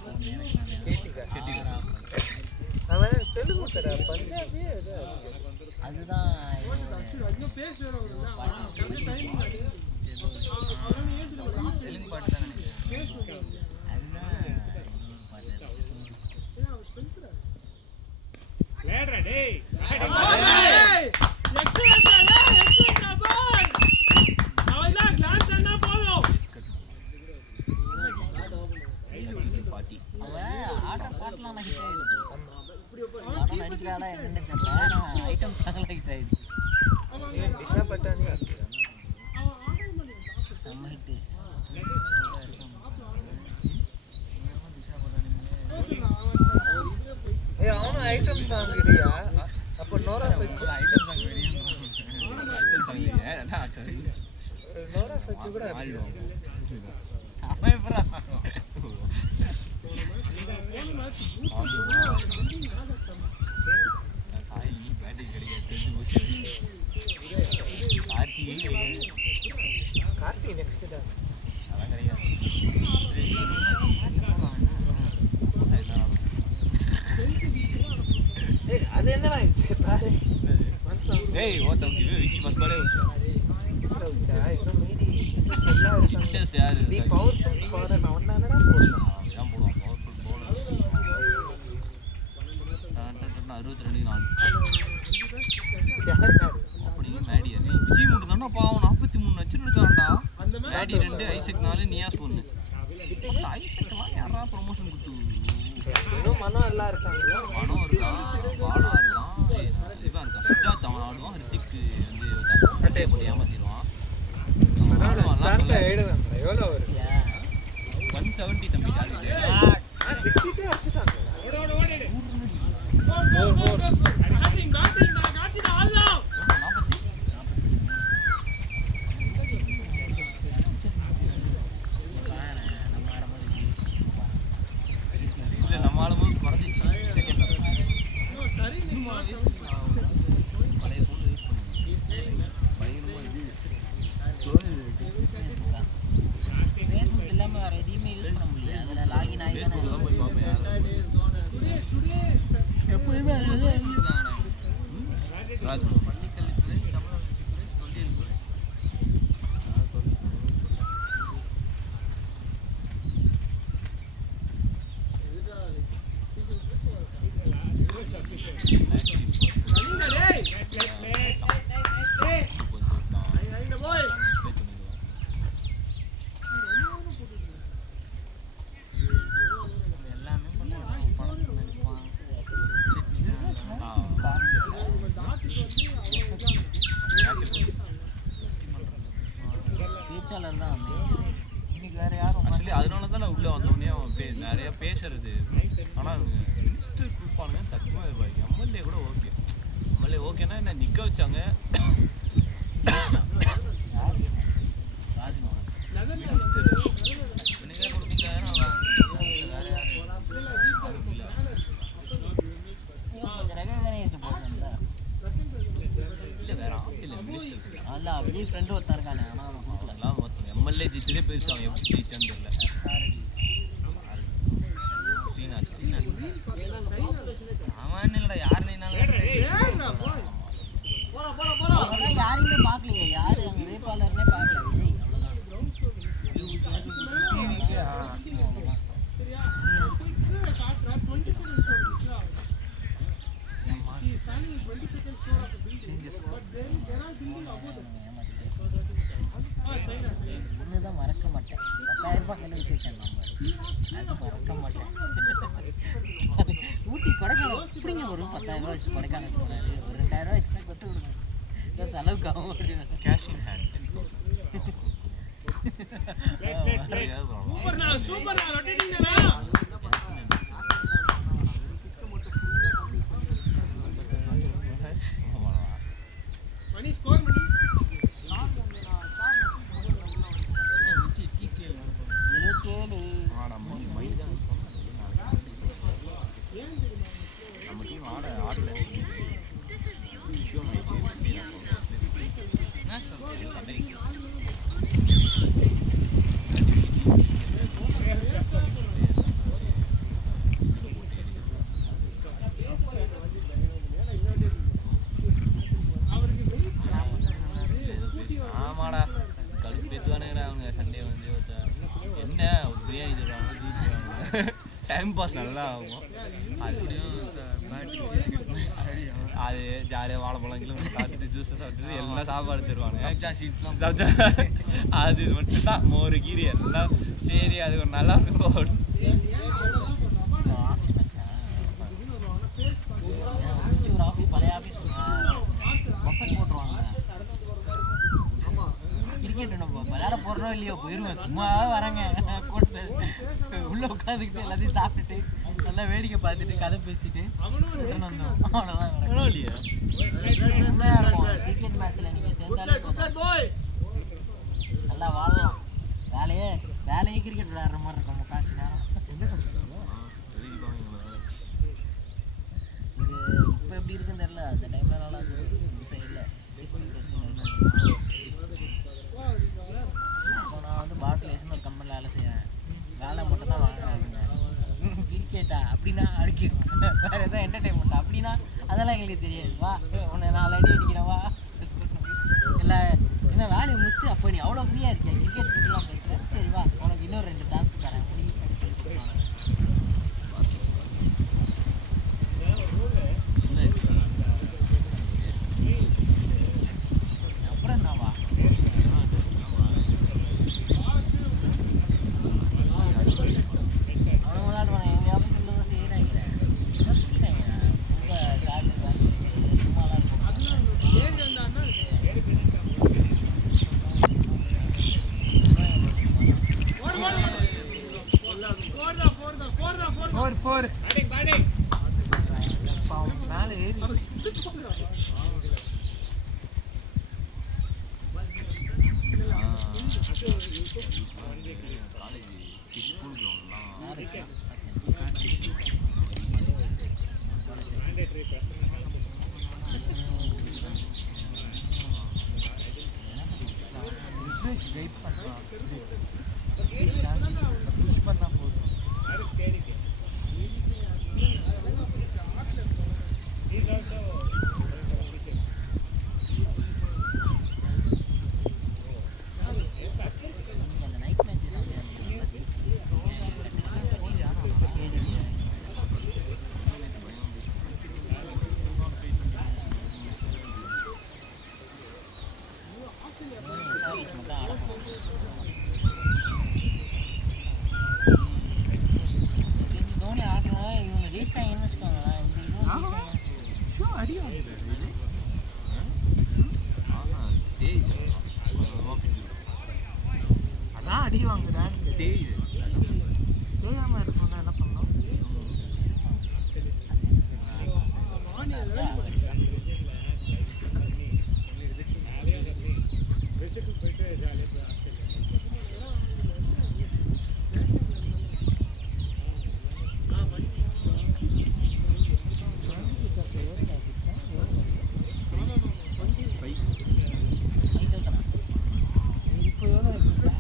அவன் தெலுங்கு கடை பஞ்சாபியே ஏதோ அதுதான் தெலுங்கு பாட்டு தான் நினைக்கிறேன். பாட்டி ஆர்டர் பாட்டுலாம் ஹிட் ஆயிடுது. நடிக்கிறாளா என்னன்னு தெரியல. ஆனால் ஐட்டம் சாங்லாம் ஹிட் ஆயிடுது. டிஷா பட்டானி செம்ம ஹிட்டு. அவனும் ஐட்டம் சாங் இல்லையா? அப்போ நோரா ஃபெச்சு ஐட்டம் சாங் வெறியும் நோரா ஃபெச்சு கூட அவன் எப்படா கார்த்தி நெக்ஸ்ட் தான் அது என்னடா பாரு ஏய் ஓட்டோக்கு விக்கி ஃபர்ஸ்ட் பாலே இன்னும் மீதி எல்லாம் இருக்காங்க. யாரு தி பவர்ஃபுல் ஸ்குவாட் நான் ஒன்னானடா போடுறேன். தான் போடுவான் பவர்ஃபுல் பவுலர் 62 4 யார் அப்படிங்க மேடி விஜய் மட்டும் தான்டா பாவம் 43 வச்சிருக்கான்டா. மேடி 2 ஐசக் 4 நியாஸ் 1. ஐசக்லாம் யாரா ப்ரமோஷன் கொடுத்து இன்னும் மனம் எல்லாம் இருக்காங்களா? மனம் இருக்கான் பாலா இருக்கான் இவன் இருக்கான் சித்தார்த் அவன் ஆடுவான். ரித்திக் வந்து கட்டையை போட்டு ஏமாத்திடுவான். எவ்வளோ வரும்? 170 தம்பி டார்கெட் 60 அடிச்சுட்டாங்க. இல்லை நம்ம ஆளும்போது குறைஞ்சிச்சு செகண்ட் பழைய ஃபோன் யூஸ் பண்ணுங்க பயங்கரமாக இது ஃபேஸ்புக் இல்லாமல் வேறு எதையுமே யூஸ் பண்ண முடியல. அதில் லாகின் ஆகி தானே ஃபேஸ்புக் தான் போய் பார்ப்பேன் யாரும் எப்போயுமே அதுதான் ராஜ்குமார் பள்ளிக்கல்வித்துறை, தமிழ் வளர்ச்சித்துறை, தொல்லியல் துறை. எல்லாமே பண்ணுவான். படத்துக்கு நடிப்பான். பேச்சாளர் தான் இன்னைக்கு வேற யாரும் ஆக்சுவலி அதனால தான் நான் உள்ளே வந்தோடனே அவன் நிறைய பேசுறது. ஆனால் மினிஸ்டர் கொடுப்பானுங்க சத்தியமாக எம்எல்ஏ கூட ஓகே. எம்எல்ஏ ஓகேன்னா என்ன நிற்க வச்சாங்க. இவனுக்கே கொடுக்குறாரு. அவன் வேற யாரு கொஞ்சம் ரெகனைஸ்டு போடுறான்ல. இல்லை வேற ஆள் இல்லை மினிஸ்டர் அல்ல விஜய் ஃப்ரெண்டு ஒருத்தன் இருக்கானே. ஆனால் அவன் கொடுக்கல. அதெல்லாம் ஒருத்தவங்க எம்எல்ஏ ஜெயிச்சதே பெருசு. அவன் எப்படி ஜெயிச்சான்னு தெரியல. ஸ்ரீநாத் அவன் இல்லைடா யார் நீனாலும் யாரையுமே பார்க்கலையே. யாரு அங்கே வேட்பாளர்னே பார்க்கல. விஜய் அவ்வளோதான். ஒன்று தான் மறக்க மாட்டேன். 10,000 ரூபாய் கையில் வச்சுருக்கேன் நம்ம, அது மறக்க மாட்டேன். ஊட்டி கொடைக்கானல் இப்படிங்க வரும். 10,000 ரூபா வச்சு கொடைக்கானல் போனாரு. ஒரு 2,000 ரூபா எக்ஸ்ட்ரா கொடுத்து விடுங்க, செலவுக்கு ஆகும் அப்படின்னு. Cash in hand 10,000. மணி ஸ்கோர் பண்ணி 77. நம்ம டீம் ஆடல ஆமாடா கழுப்பு பேத்துவானுங்கடா அவங்க. சண்டே வந்து என்ன ஒரு பிரியாணி தருவாங்க, டைம் பாஸ் நல்லா ஆகும். அது ஜாலியாக வாழைப்பழம் கிலோ சாப்பிட்டுட்டு ஜூஸை சாப்பிட்டுட்டு எல்லாம் சாப்பாடு தருவாங்க. சப்ஜா அது மட்டும் தான் மோர் கீரை எல்லாம் சரி. அது ஒரு நல்லா இருக்கும். பழைய ஆஃபீஸ் பஃபெட் போட்டுருவாங்க. கிரிக்கெட் நம்ம விளையாட போடுறோம் இல்லையோ போயிருவேன், சும்மா வரேங்க போட்டு உள்ளே உட்காந்துக்கிட்டு எல்லாத்தையும் சாப்பிட்டுட்டு நல்லா வேடிக்கை பார்த்துட்டு கதை பேசிட்டு வந்தோம். அவ்வளோதான் இல்லையா உண்மையாக இருக்கும். கிரிக்கெட் மேட்ச்சில் நீங்கள் சேர்ந்தாலே போதும், நல்லா வாழலாம். வேலையே கிரிக்கெட் விளையாடுற மாதிரி இருக்கும் நம்ம காசு நேரம். இது இப்போ எப்படி இருக்குன்னு தெரியல, அந்த டைமில் நல்லா இருந்தது. இந்த சைடில் இப்போ நான் வந்து பாட்டிலேஷன் ஒரு கம்பெனியில் வேலை செய்கிறேன். வேலை மட்டும் தான் வாங்குறாங்க. கிரிக்கெட்டா அப்படின்னா அடிக்கணும், வேறு எதாவது என்டர்டைன்மெண்ட்டா அப்படின்னா அதெல்லாம் எங்களுக்கு தெரியாது. வா உன்னை 4 அடி அடிக்கிறேன் வா இல்லை என்ன வேலையை முடிச்சுட்டு அப்போ நீ அவ்வளோ ஃப்ரீயாக இருக்கியா கிரிக்கெட் பற்றிலாம் பேசுகிறேன், சரி வா உனக்கு இன்னொரு 2 டாஸ்க் தரேன் முடி. அப்புறம் என்னவா அவன் விளையாடுவான். எங்கள் ஆஃபீஸில் தான் செய்கிறாங்க ரொம்ப சார்ஜஸ் வாங்கி சும்மாலாம் இருக்கும். ஏறி வந்தான்னா ஃபோர் மேலே ஏறி காலேஜ் ஸ்கூல் கிரவுண்ட்லாம் கைட் பண்ணலாம், புஷ் பண்ணால் போதும். அந்த நைட் மேட்ச் தான் தோனி ஆடுறோம். இவங்க ரீச் ஆகின்னு வச்சுக்கோங்களேன். அதான் அடி வாங்குறேன். தேயாமல் இருக்கணும்னா என்ன பண்ணலாம்? இப்போ எவ்வளோ இருக்கு?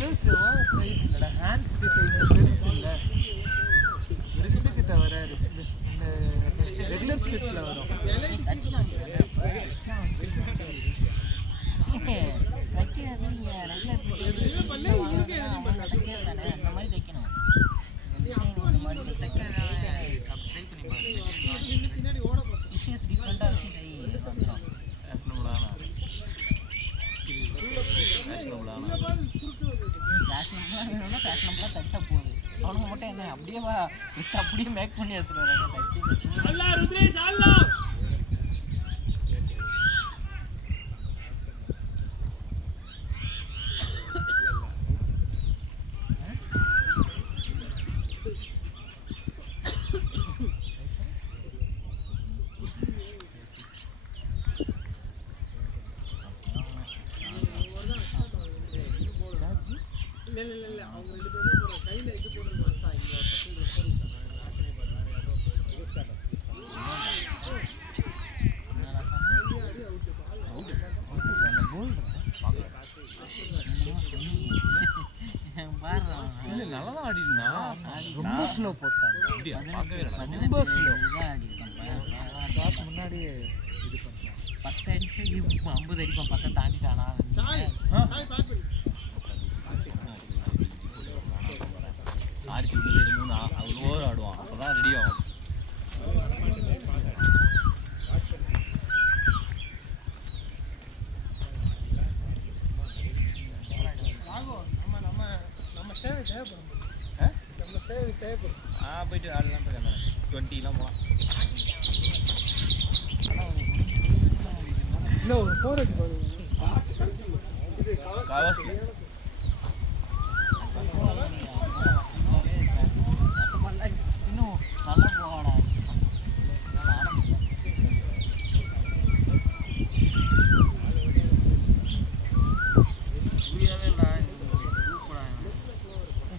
லூஸ் ஓவர் சைஸ் இல்லைடா, ஹேண்ட்ஸ் கிட்ட இன்னும் பெருசு இல்லை. ரெகுலர் ஸ்கிரிப்ட்ல வரும். தச்சுலாம் தைக்கிறது இங்கே ரெகுலர் தைக்கிறது தானே அந்த மாதிரி தைக்கணும். டிசைன் இந்த மாதிரி ஸ்டிச்சஸ் டிஃப்ரெண்ட்டாக வச்சு தை வந்துடும். ஃபேஷனபுளாக வேணும்னா ஃபேஷனபுளாக தைச்சா போகுது. அவனுங்க மட்டும் என்ன அப்படியே மிஸ் அப்படியே மேக் பண்ணி எடுத்துகிட்டு வராங்க. நல்லா தான் ஆடிருந்தான். ரொம்ப ஸ்லோ போட்டாங்க. அப்படியா? பார்க்கவே இல்லை. ரொம்ப ஸ்லோ. முன்னாடியே இது பண்ணலாம். 10 அடிச்சு 50 அடிப்பான். 10 தாண்டிட்டானா? ஆடிச்சு விடுறது 3 அவர் ஓவர் ஆடுவான். அப்போதான் ரெடி ஆகும். சேவை தேவைப்படும். நம்ம சேவை தேவைப்படும். போயிட்டு ஆடலாம். 20லாம் போகலாம். இல்லை ஒரு 4 அடி போடுவோம். காவாசி இன்னும் நல்லா போவாடா.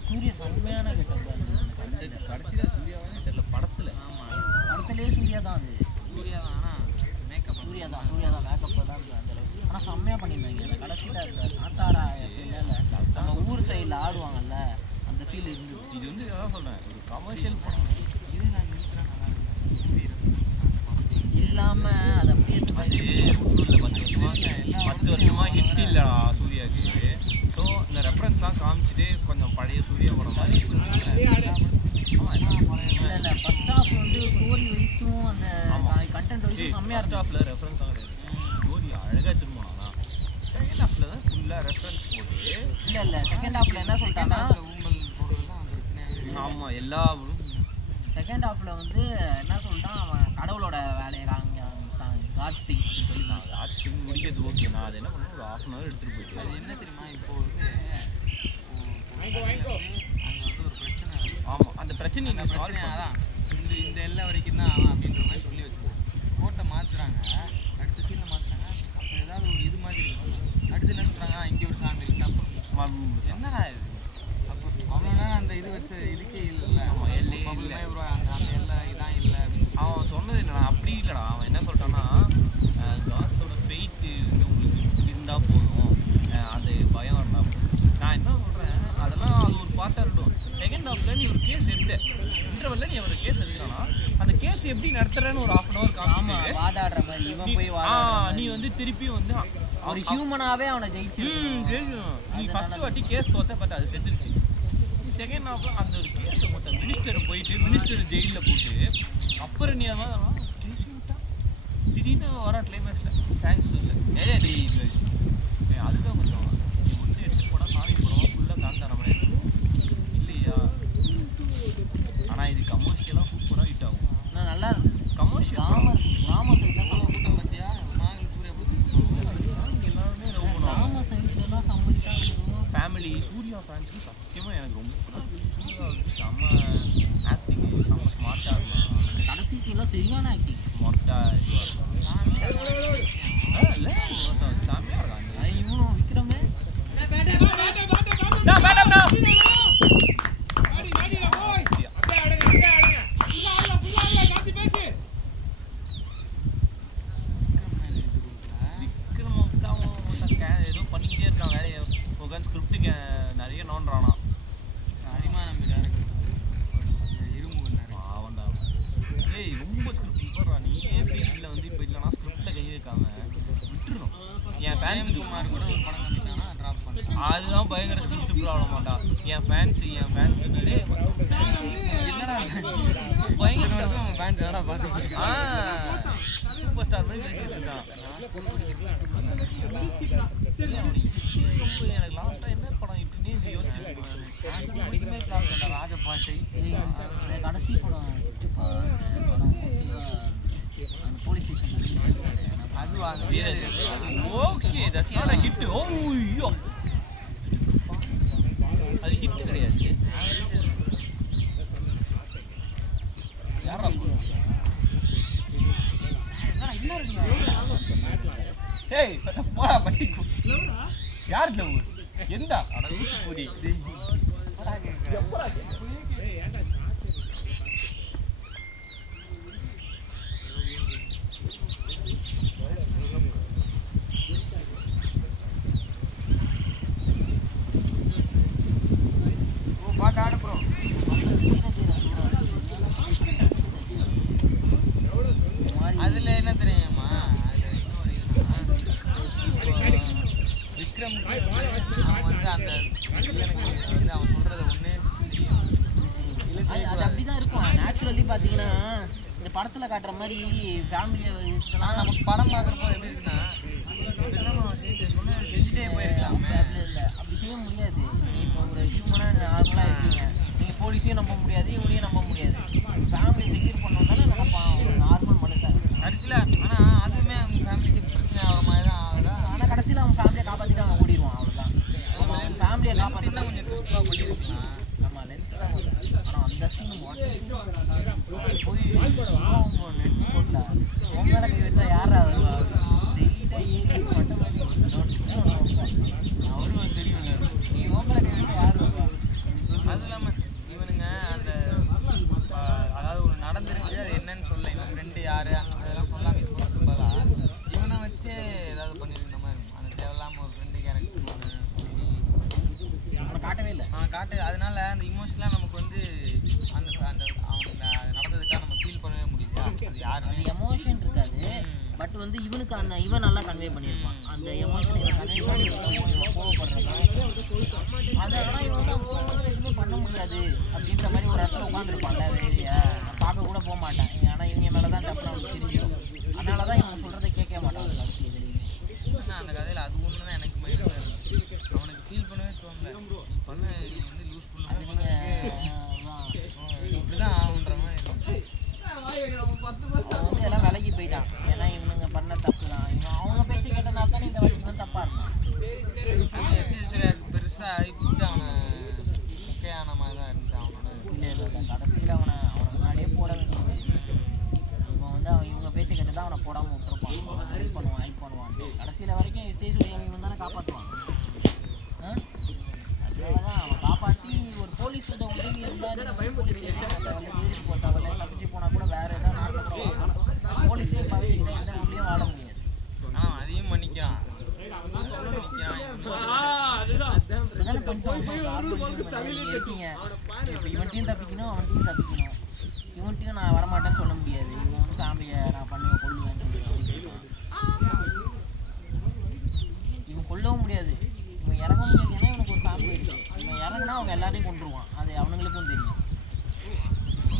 சூரிய செம்மையான கெட்டப் அந்த கடைசியில் சூர்யாவே தெரியல படத்தில். ஆமாம், படத்துலேயே சூர்யா தான். அது சூர்யா தான். ஆனால் மேக்கப் சூர்யா தான் மேக்கப் தான் அந்த அளவுக்கு. ஆனால் செம்மையாக பண்ணியிருந்தாங்க. அந்த கடைசியில் அந்த சாத்தாரா மேலே நம்ம ஊர் சைடில் ஆடுவாங்கல்ல அந்த ஃபீல் இருந்தது. இது வந்து எதாவது சொல்கிறேன், ஒரு கமர்ஷியல் படம். இது நான் இல்லாமல் அது அப்படியே அது ஒன்றும் இல்லை, 10 வருஷமாக ஹிட் இல்லைடா சூர்யாவுக்கு. ஸோ இந்த ரெஃபரன்ஸ்லாம் காமிச்சிட்டு கொஞ்சம் பழைய சூர்யா படம் மாதிரி இல்லை ஃபர்ஸ்ட் ஹாஃப் வந்து ஸ்டோரி வைஸும் அந்த கண்டென்ட் வைஸும் செம்மையாக ஃபர்ஸ்ட் ஹாஃபில் ரெஃபரன்ஸ் தான் கிடையாது. ஸ்டோரி அழகாக திரும்பினா செகண்ட் ஹாஃபில் தான் ஃபுல்லாக ரெஃபரன்ஸ் போட்டு. இல்லை செகண்ட் ஹாஃபில் என்ன சொல்லிட்டாங்கன்னா ஆமாம் எல்லா செகண்ட் ஹாஃபில் வந்து என்ன சொல்லிட்டான், அவன் கடவுளோட வேலையை காட்ஸ் திங் சொல்லிட்டான். காட்ஸ் திங் முடிக்கிறது ஓகே. நான் அது என்ன பண்ணேன், ஒரு 1/2 hour எடுத்துகிட்டு போயிட்டு. அது என்ன தெரியுமா, இப்போ வந்து அங்கே வந்து ஒரு பிரச்சனை. ஆமாம், அந்த பிரச்சனை இந்த பிரச்சனை அதான் இந்த எல்லை வரைக்கும் தான் அப்படின்ற மாதிரி சொல்லி வச்சுருக்கோம். கோட்டை மாற்றுறாங்க, அடுத்த சீனில் மாற்றுறாங்க. அப்போ ஏதாவது ஒரு இது மாதிரி இருக்கும். அடுத்து என்ன சொல்கிறாங்க, இங்கே ஒரு சாமி இருக்குது. அப்போ என்னடா இது, அப்போ அவ்வளோ நேரம் அந்த இது வச்ச இதுக்கே இல்லைல்ல. ஆமாம், எல்லையே இல்லை. அந்த எல்லை இதான் இல்லை அப்படின்னு அவன் சொன்னது என்னடா, அப்படி இல்லைடா. அவன் என்ன சொல்லிட்டான்னா, காட்ஸோட ஃபெய்ட்டு வந்து உங்களுக்கு இருந்தால் போதும், அது பயம் வரலாம். நான் என்ன சொல்கிறேன், அதெல்லாம் அது ஒரு பார்ட்டாக இருக்கட்டும். செகண்ட் ஹாஃபில் நீ ஒரு கேஸ் எடுத்த இன்டர்வெல்ல நீ ஒரு கேஸ் எடுக்கலாம்னா அந்த கேஸ் எப்படி நடத்துறேன்னு ஒரு 1/2 hour காமிச்சு வாதாடுற மாதிரி இவன் போய் நீ வந்து திருப்பி வந்து ஒரு ஹியூமனாகவே அவனை ஜெயிச்சிருக்கணும். நீ ஃபஸ்ட்டு வாட்டி கேஸ் தோத்த பட் அது செத்துருச்சு. செகண்ட் ஹாஃபில் அந்த ஒரு கேஸை மொத்தம் மினிஸ்டரை போயிட்டு மினிஸ்டர் ஜெயிலில் போட்டு அப்புறம் நீ அதெல்லாம் திடீர்னு வர கிளைமேக்ஸில் தேங்க்ஸ் இல்லை நிறைய இது அதுதான் கொஞ்சம் ஒன்று எடுத்து போனால் சாமி படம் ஃபுல்லாக காந்தார மாதிரி இருக்கும் இல்லையா. ஆனால் இது கமர்ஷியலாக சூப்பராக ஹிட் ஆகும். நான் நல்லா இருந்தது கமர்ஷியல் ராம சைட்லாம் கூட்டம் பார்த்தியா, நாங்கள் சூர்யா இங்கே எல்லாருமே லவ் பண்ணுவாங்க. ராம சைட்லாம் சம்மதிக்காக ஃபேமிலி சூர்யா ஃபேன்ஸுக்கு சத்தியமாக எனக்கு ரொம்ப சூர்யா வந்து செம்ம ஆக்டிங், செம்ம ஸ்மார்ட்டாக இருந்தான். கடைசி சீன்லாம் சரியான ஆக்டிங், ஸ்மார்ட்டாக இதுவாக இருக்கும். இல்லை செம்மையாக இருக்கான். இவனும் விக்ரமே ஏதோ பண்ணிக்கிட்டே இருக்கான் வேலையை உட்காந்து ஸ்கிரிப்டுக்கு நிறைய நோண்டுறானா. அடிமான இரும்பு அவன்டா ஏய் கூட ஒரு படம் கட்டிட்டானா ட்ராப் பண்ணுறான். அதுதான் பயங்கர ஸ்கிரிப்ட் ப்ராப்ளமாண்டா. என் ஃபேன்ஸு என்னடா பயங்கர வருஷம் ஃபேன்ஸ் என்னடா பார்த்துட்டு சூப்பர் ஸ்டார் மாதிரி பேசிட்டு இருக்கான். எனக்கு லாஸ்ட்டாக என்ன படம் இப்படின்னு யோசிச்சு ராஜபாட்டை கடைசி படம் இப்போ அந்த படம் அந்த போலீஸ் ஸ்டேஷன் அதுவா அந்த okay that's not a hit. ஓய்யோ அது ஹிட் கிடையாது. யாரா ஏய் போடா பட்டிக்கு யார் லவ் எந்தா அட ஊசி பூடி எப்படா பாட்டு ஆடு ப்ரோ. அதில் என்ன தெரியுமா, அதில் இன்னொரு இதுனா விக்ரம் அவன் வந்து அந்த வில்லனுக்கு வந்து அவன் சொல்கிறத ஒன்று அது அப்படிதான் இருக்கும். நேச்சுரலி பார்த்தீங்கன்னா இந்த படத்தில் காட்டுற மாதிரி ஃபேமிலியை ஆனால் நமக்கு படம் பார்க்குறப்போ எப்படி இருக்குன்னா சொன்னது செஞ்சுட்டே போயிருக்கலாம். இல்லை அப்படி செய்ய முடியாது. நீங்கள் இப்போ ஒரு ஹியூமனாக நார்மலாக இருக்கீங்க, நீங்கள் போலீஸையும் நம்ப முடியாது, இவனையும் நம்ப முடியாது. ஃபேமிலியை செக்யூர் பண்ணோம்னால நினைப்பான் ஒரு நார்மல் மனுஷன். கடைசியில் ஆனால் அதுவுமே அவங்க ஃபேமிலிக்கு பிரச்சனை ஆகிற மாதிரி தான் ஆகுதா. ஆனால் கடைசியில் அவன் ஃபேமிலியை காப்பாற்றிட்டு அவன் ஓடிடுவான். அவ்வளோதான். அவன் ஃபேமிலியை காப்பாற்றினா கொஞ்சம் கிறிஸ்பாக பண்ணியிருக்கலாம். ஆமாம் லென்த்து தான் வரும். ஆனால் அந்த சீன் போய் நெட்டி போட்டல உன் மேலே கை வச்சா யாரா வருவா? அவரும் தெரியும் நீ உன் மேலே கை வச்சா யார் வருவா? அதுவும் இல்லாமல் இவனுங்க அந்த அதாவது ஒரு நடந்துருக்கு அது என்னன்னு சொல்ல இவன் ஃப்ரெண்டு யார் அதெல்லாம் சொல்லாமல் இது பண்ணுறது பதிலாக இவனை வச்சே ஏதாவது பண்ணியிருந்த மாதிரி இருக்கும். அந்த தேவையில்லாமல் ஒரு ஃப்ரெண்டு கேரக்டர் அவனை காட்டவே இல்லை. காட்டு. அதனால அந்த இமோஷனலாக நமக்கு வந்து அந்த அந்த அவனுக்கு நடந்ததுக்காக நம்ம ஃபீல் பண்ணவே முடியுது. அது யாரு அந்த எமோஷன் இருக்காது. பட் வந்து இவனுக்கு அந்த இவன் நல்லா கன்வே பண்ணியிருப்பான். அந்த எமோஷன் இவன் கன்வே பண்ணி கோவப்படுறான். அதை ஆனால் இவன் வந்து அவங்க எதுவுமே பண்ண முடியாது அப்படின்ற மாதிரி ஒரு இடத்துல உட்காந்துருப்பான்ல வெளியே. நான் பார்க்க கூட போக மாட்டேன். ஆனால் இவங்க மேலே தான் தப்பு அவனுக்கு தெரிஞ்சிடும். அதனால தான் இவன் சொல்கிறத கேட்க மாட்டான். அந்த கடைசி எதுலையுமே அந்த கதையில் அது ஒன்று தான் எனக்கு மைண்ட் அவனுக்கு ஃபீல் பண்ணவே தோணல. நீ பண்ண நீ வந்து லூஸ் அது நீங்கள் இப்படிதான் ஆகுன்ற மாதிரி அவன் வந்து எல்லாம் விலகி போயிட்டான். ஏன்னா இவனுங்க பண்ண தப்பு தான். இவன் அவங்க பேச்சு கேட்டதா தானே இந்த வாட்டி இவன் தப்பாக இருந்தான். அது பெருசாக ஆகிட்டு அவனை முக்கியான மாதிரி தான் இருந்துச்சு அவனோட. இல்லை கடைசியில் அவனை முன்னாடியே போட வேண்டியது. இவன் வந்து அவன் இவங்க பேச்சு கேட்டு தான் அவனை போடாமல் விட்டுருப்பான். அவன் ஹெல்ப் பண்ணுவான். கடைசியில் வரைக்கும் இவன் தானே காப்பாற்றுவான். அதனால தான் அவன் காப்பாற்றி ஒரு போலீஸோட உதவி இருந்தால் போலீஸ் ஜெயிலுக்கு போட்டாவல தப்பிச்சு போனால் கூட வேறு ஏதாவது நாட்டில் போலீஸே பவிச்சுக்கிட்டே எந்த ஊர்லேயும் வாழ முடியாது. அதையும் மன்னிக்கிறான். இப்போதானே பண்ணிட்டு இருக்கீங்க. இப்போ இவன்ட்டையும் தப்பிக்கணும், அவன்கிட்டையும் தப்பிக்கணும். இவன்ட்டையும் நான் வரமாட்டேன்னு சொல்ல முடியாது. இவன் வந்து ஃபேமிலியை நான் பண்ணுவேன் கொள்ளுவேன்னு சொல்லுவேன். இவன் கொல்லவும் முடியாது, இவன் இறங்க முடியாது. ஏன்னா இவனுக்கு ஒரு ஃபேமிலி இருக்குது. இவன் இறங்குனா அவங்க எல்லாரையும் கொண்டுருவான். அது அவனுங்களுக்கும் தெரியும்.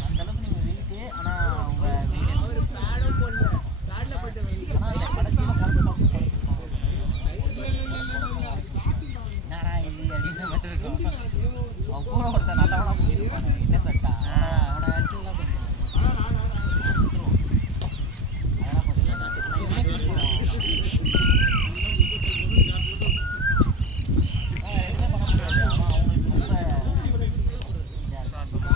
அந்தளவுக்கு நீங்கள் வெயிட்டு. ஆனால் அவங்க வெயிட் ஆனால் இல்லை கடைசியில் குழம்பு என்னடா இது அப்படின்னு மட்டும் இருக்கும். அவன் கூட ஒருத்தன் நல்லவனா போயிருப்பான். என்ன சட்டா அவனை அடிச்சுலாம் பண்ணுவான். அதெல்லாம் பார்த்தீங்கன்னா இதுவே ஃபீல் பண்ணுவான். எதுவுமே பண்ண முடியாது. அவன் அவங்களுக்கு ரொம்ப இதாக இருக்கும்.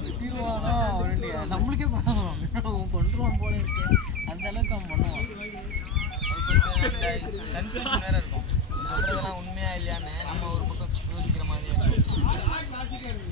வெட்டிடுவானா அவனுடைய நம்மளுக்கே பண்ணுவான் கொண்டுருவான் போல இருக்கு அந்த அளவுக்கு அவன் பண்ணுவான். கன்ஃபியூஷன் வேற இருக்கும் சொல்றதெல்லாம் உண்மையா இல்லையான்னு நம்ம ஒரு பக்கம் யோசிக்கிற மாதிரி இருக்கும்.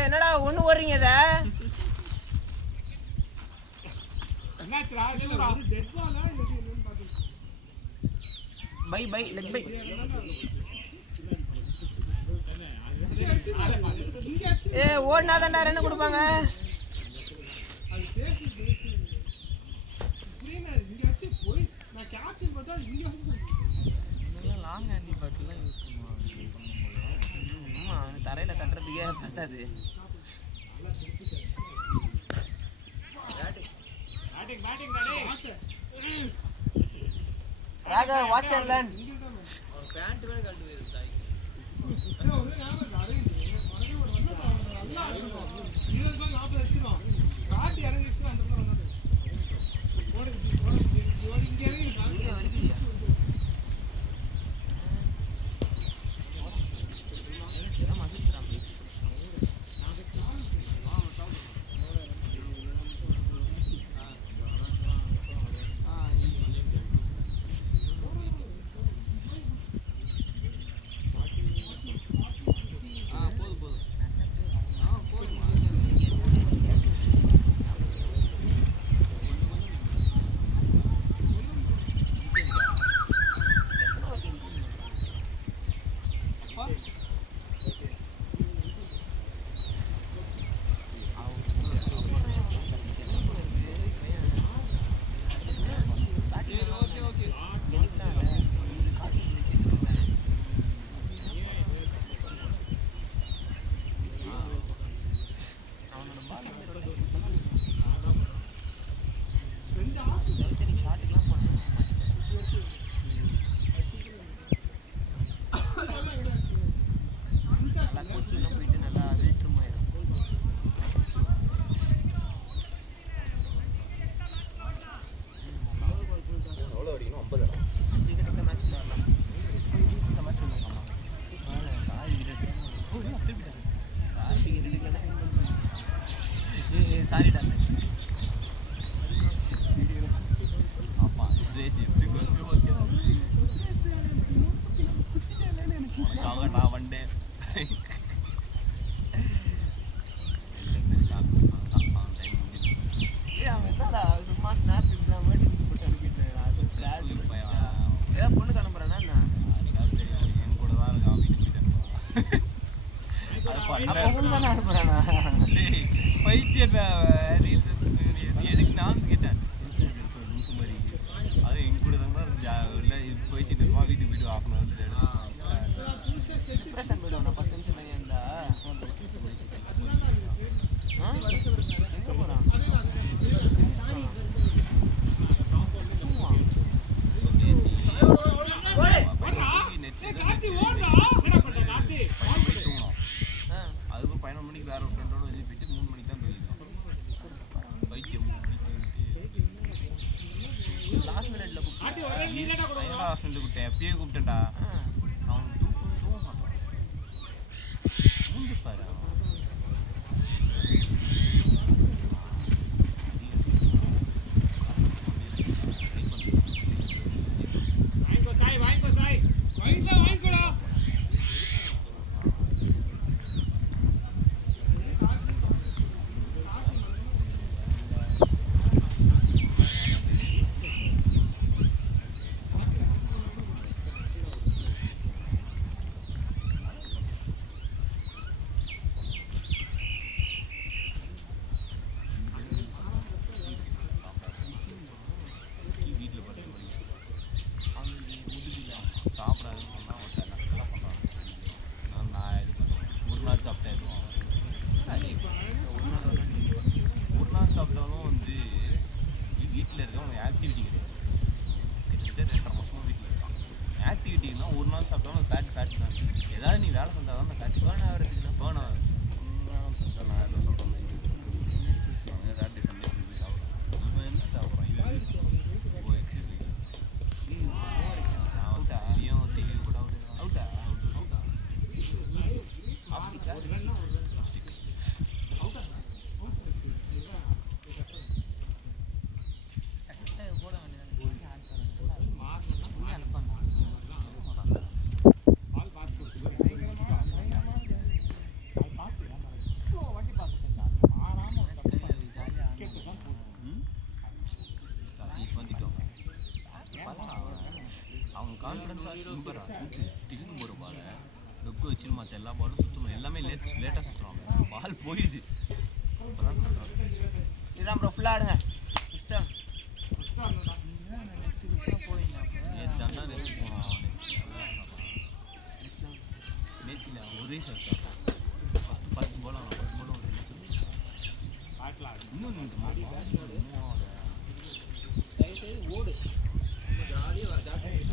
என்னடா ஒண்ணு ஓடுறீங்க இத பை பை லெக் பை ஓடினா தான்டா ரன் கொடுப்பாங்க என்னது Raga watch and learn band வேற கழட்டி போயிருக்கு சாய் சாரிடா சார் ஆமா ட்ரெஸ் எப்படி உனக்காக நான் வந்தேன் சும்மா ஸ்னாப் இப்படிலாம் வேண்டிச்சு போட்டு அனுப்பிட்டேன் ஏதாவது பொண்ணு கிளம்புறேன்னா என் கூட தான் இருக்கான் வீட்டுக்கு போயிட்டேன் அனுப்புறேன்னா பைத்தியம் ரீல்ஸ் எதுக்கு நான் கேட்டேன் லூசு மாதிரி அது எங்க கூட தான் இல்லை பேசிட்டு இருப்பான் வீட்டுக்கு போயிட்டு ஆஃப் அன் ஹவர் டிப்ரெஷன் போயிடுவோம் நான் 10 நிமிஷம் தனியாக இருந்தா எங்கே போகிறான் அதுக்கு 11 மணிக்கு வேற ஒரு ஃப்ரெண்டோட வெளியே போயிட்டு 3 மணிக்கு தான் போயிருக்கோம் பைத்தியம் லாஸ்ட் மினிட்ல கூப்பிட்டேன் லாஸ்ட் மினிட்ல கூப்பிட்டேன் எப்பயே கூப்பிட்டேன்டா அவன் தூங்க மாட்டான் மூஞ்சி பாரு சாப்பிட்டாலும் வந்து வீட்டில் இருக்கவங்க ஆக்டிவிட்டி கிடையாது கிட்டத்தட்ட 2.5 மாசமா வீட்டில் இருக்கான் ஆக்டிவிட்டினா ஒரு நாள் சாப்பிட்டாலும் ஃபேட் தான் ஏதாவது நீ வேலை செஞ்சால் தான் அந்த ஃபேட் பேர்ன் ஆகிறதுக்கு பேர்ன் ஆகுது நான் எதுவும் சொல்கிறேன் சாட்டர்டே சண்டே போய் சாப்பிட்றேன் இவன் என்ன சாப்பிட்றான் இது ஓ எக்ஸசைஸ் அவுட்டா இதையும் செய்ய கூட அவுட்டா அவன் கான்ஃபிடன்ஸாக டிக்கெட்டு போகிற பால் டொக்கு வச்சுன்னு மற்ற எல்லா பாலும் சுற்றணும் எல்லாமே லேட்டாக சுற்றுறாங்க பால் போயிடுது அப்போதான் சுற்றுறாங்க இதுதான் ப்ரோ ஃபுல்லாக ஆடுங்க இஷ்டம் நேற்று தான் நெக்ஸ்ட் போனோம் நேற்று ஒரே சர்ச்சா 10 ball ஆகும் 10 ball ஒரு இன்னும் இந்த மாதிரி தயவுசெய்து ஓடு ஜாலியாக ஜாக்கிங்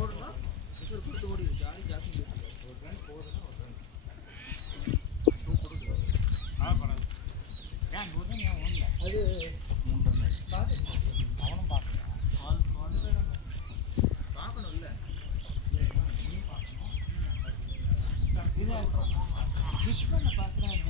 ஓடுனா கொடுத்து ஓடி ஜாலி ஜாக்கிங் அது 3 ரன் அவனும் பார்க்கணும் பார்க்கணும்ல விஷ் பண்ண பார்க்குறேன்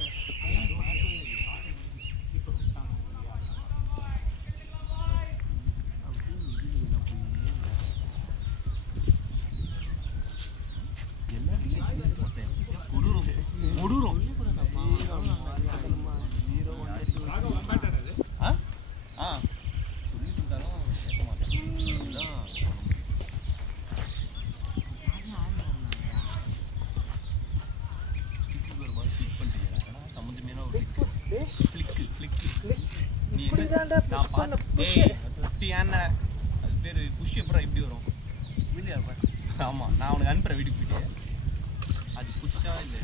அது பேர் புஷ் எப்பறம் எப்படி வரும் வீடியோ ஆமாம் நான் உனக்கு அனுப்புகிறேன் வீட்டுக்கு போயிட்டு அது புஷ்ஷா இல்லை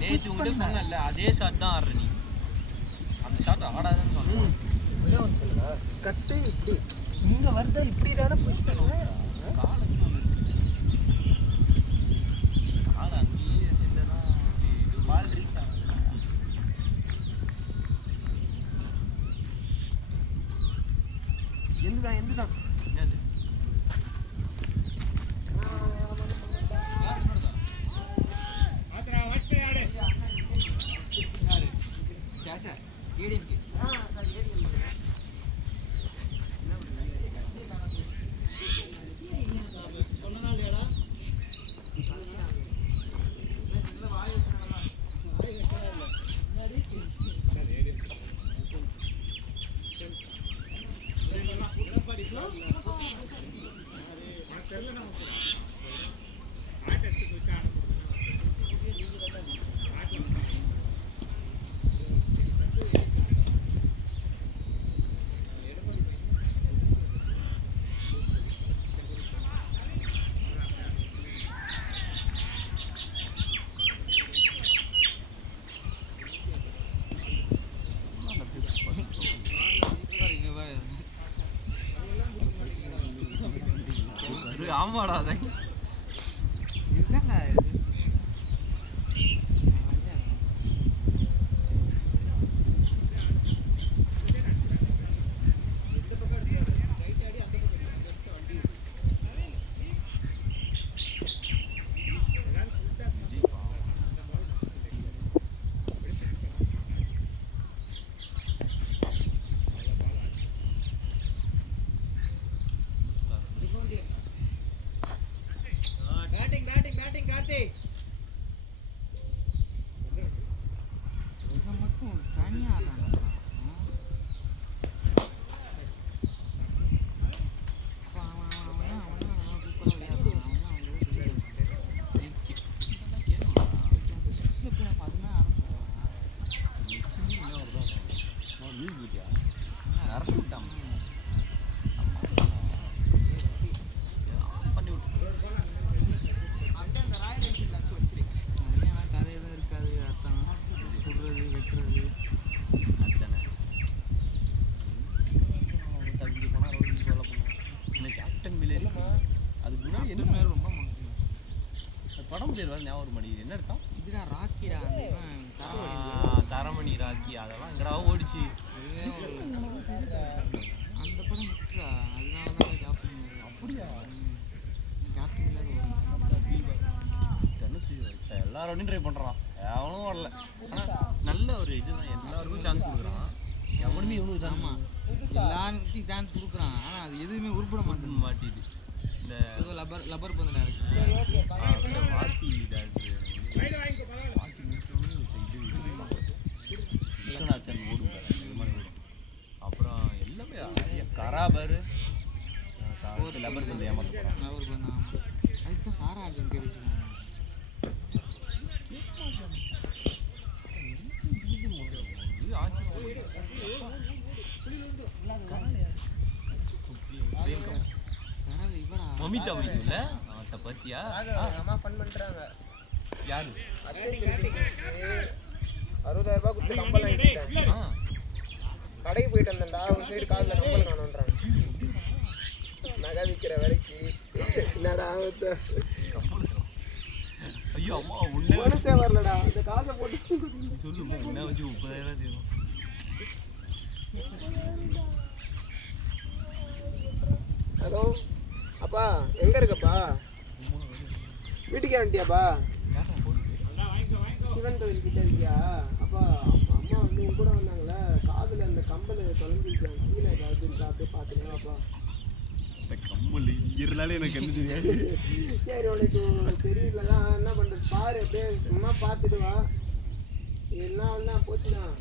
நேற்று உங்கள்கிட்ட சொன்னல அதே ஷாட் தான் ஆடுற நீ அந்த ஷாட் ஆடாதுன்னு சொன்னேன் கட்டு இப்படி இங்கே வருதா இப்படி தானே புஷ் பண்ணுவேன் காலை அங்கேயே வச்சுட்டேன்னா பால் ரீச் ஆகும் எந்துதான் என்னது ஆமாடா அதை இதுதான்டா இது பேட்டிங் கார்த்திக் இவன் மட்டும் தனியா ஆடுறான் படம் பேர் வந்து ஞாபகம் மணி என்ன எடுத்தான் இதுதான் ராக்கிடா தரமணி ராக்கி அதெல்லாம் எங்கடா ஓடிச்சு அந்த படம் விட்டுறா அதனால தான் கேப்டன் அப்படியா கேப்டன் வேற ஒன்றும் ட்ரை பண்ணுறான், எவனும் வரல. ஆனால் நல்ல ஒரு இதுதான், எல்லாருக்கும் சான்ஸ் கொடுக்குறான், எவனுமே இவனுக்கு சான்ஸ் எல்லாருக்கும் சான்ஸ் கொடுக்குறான். ஆனால் அது எதுவுமே உருப்பட மாட்டிது. இந்த ஏதோ லப்பர் பந்து இருக்கு. வாத்தி விஸ்வநாச்சன் ஓடும் பாரு, இது மாதிரி ஓடும். அப்புறம் எல்லாமே நிறைய கராபர் லப்பர் பந்து ஏமாத்த லப்பர் பந்து. அதுக்கு தான் சாரா ஆடுன்னு கேட்டுருக்காங்க. மமிதா வீட்டுல அவத்த பத்தியா அம்மா ஃபன் பண்றாங்க. யாரு? அச்சன் கிரிக்கெட்டுக்கு 60,000 ரூபாய் கொடுத்து கம்பல் வாங்கிட்டேன். கடைக்கு போயிட்டு வந்தேன்டா, ஒரு சைடு காலில் கம்பல் காணுன்றாங்க. நகை விற்கிற விலைக்கு என்னடா ஐயோ அம்மா உன்ன மனசே வரலடா, அந்த காசை போட்டு சொல்லுமா உன்ன வச்சு 30,000 தரும். ஹலோ அப்பா, எங்க இருக்கப்பா? வீட்டுக்கே வந்துட்டியாப்பா? சிவன் கோவில் கிட்ட இருக்கியா? அப்பா அம்மா வந்து உங்க கூட வந்தாங்களே, காதுல அந்த கம்பல் தொலைஞ்சிருக்காங்க, கீழே ஏதாவது இருக்கா அப்படியே பார்த்துக்கலாம் அப்பா. கம்மல் இருந்தாலே எனக்கு என்ன தெரியாது. சரி உனக்கு தெரியலதான் என்ன பண்றது பாரு, அப்படியே சும்மா பார்த்துட்டு வா. எல்லாம் போச்சுதான்.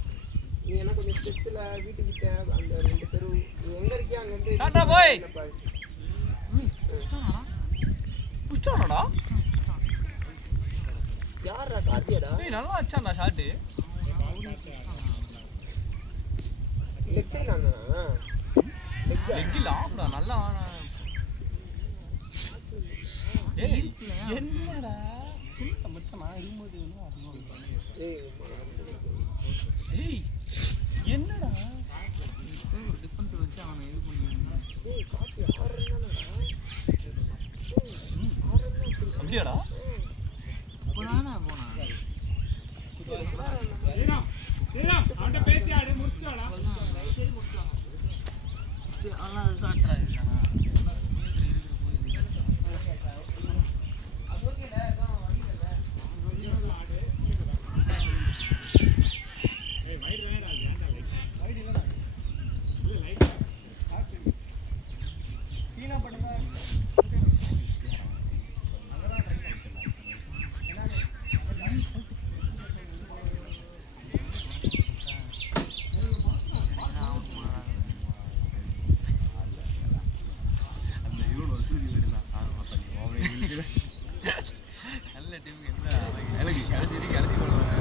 நீ என்ன கொஞ்சம் ஸ்டெப்ஸில் வீட்டுக்கிட்ட அந்த 2 தெரு நீ எங்கே இருக்கியா அங்கேருந்து யாரா கார்த்தியாடா? நல்லா வச்சான்டா ஷாட்டு. லெக் சைடு ஆனா லெக்கில் ஆஃப்டா நல்லா ஆனா. ஏய் என்னடா மச்சான் நான் இருக்கும்போது ஏய் என்னடா ஒரு டிஃபென்ஸ் வச்சு அவனை இது பண்ணுவாங்க. ஏய் கார்த்தி ஆடுறேன்னாடா. அப்படியாடா? இப்போதானே போனான். அவன்கிட்ட பேசி ஆடு முடிச்சுட்டாடா. சரி முடிச்சுவாங்க. அதெல்லாம் அது சாப்பிட்றாரு. நல்ல டீம் என்ன எனக்கு கடைசி கடைசி பண்ணுவாங்க.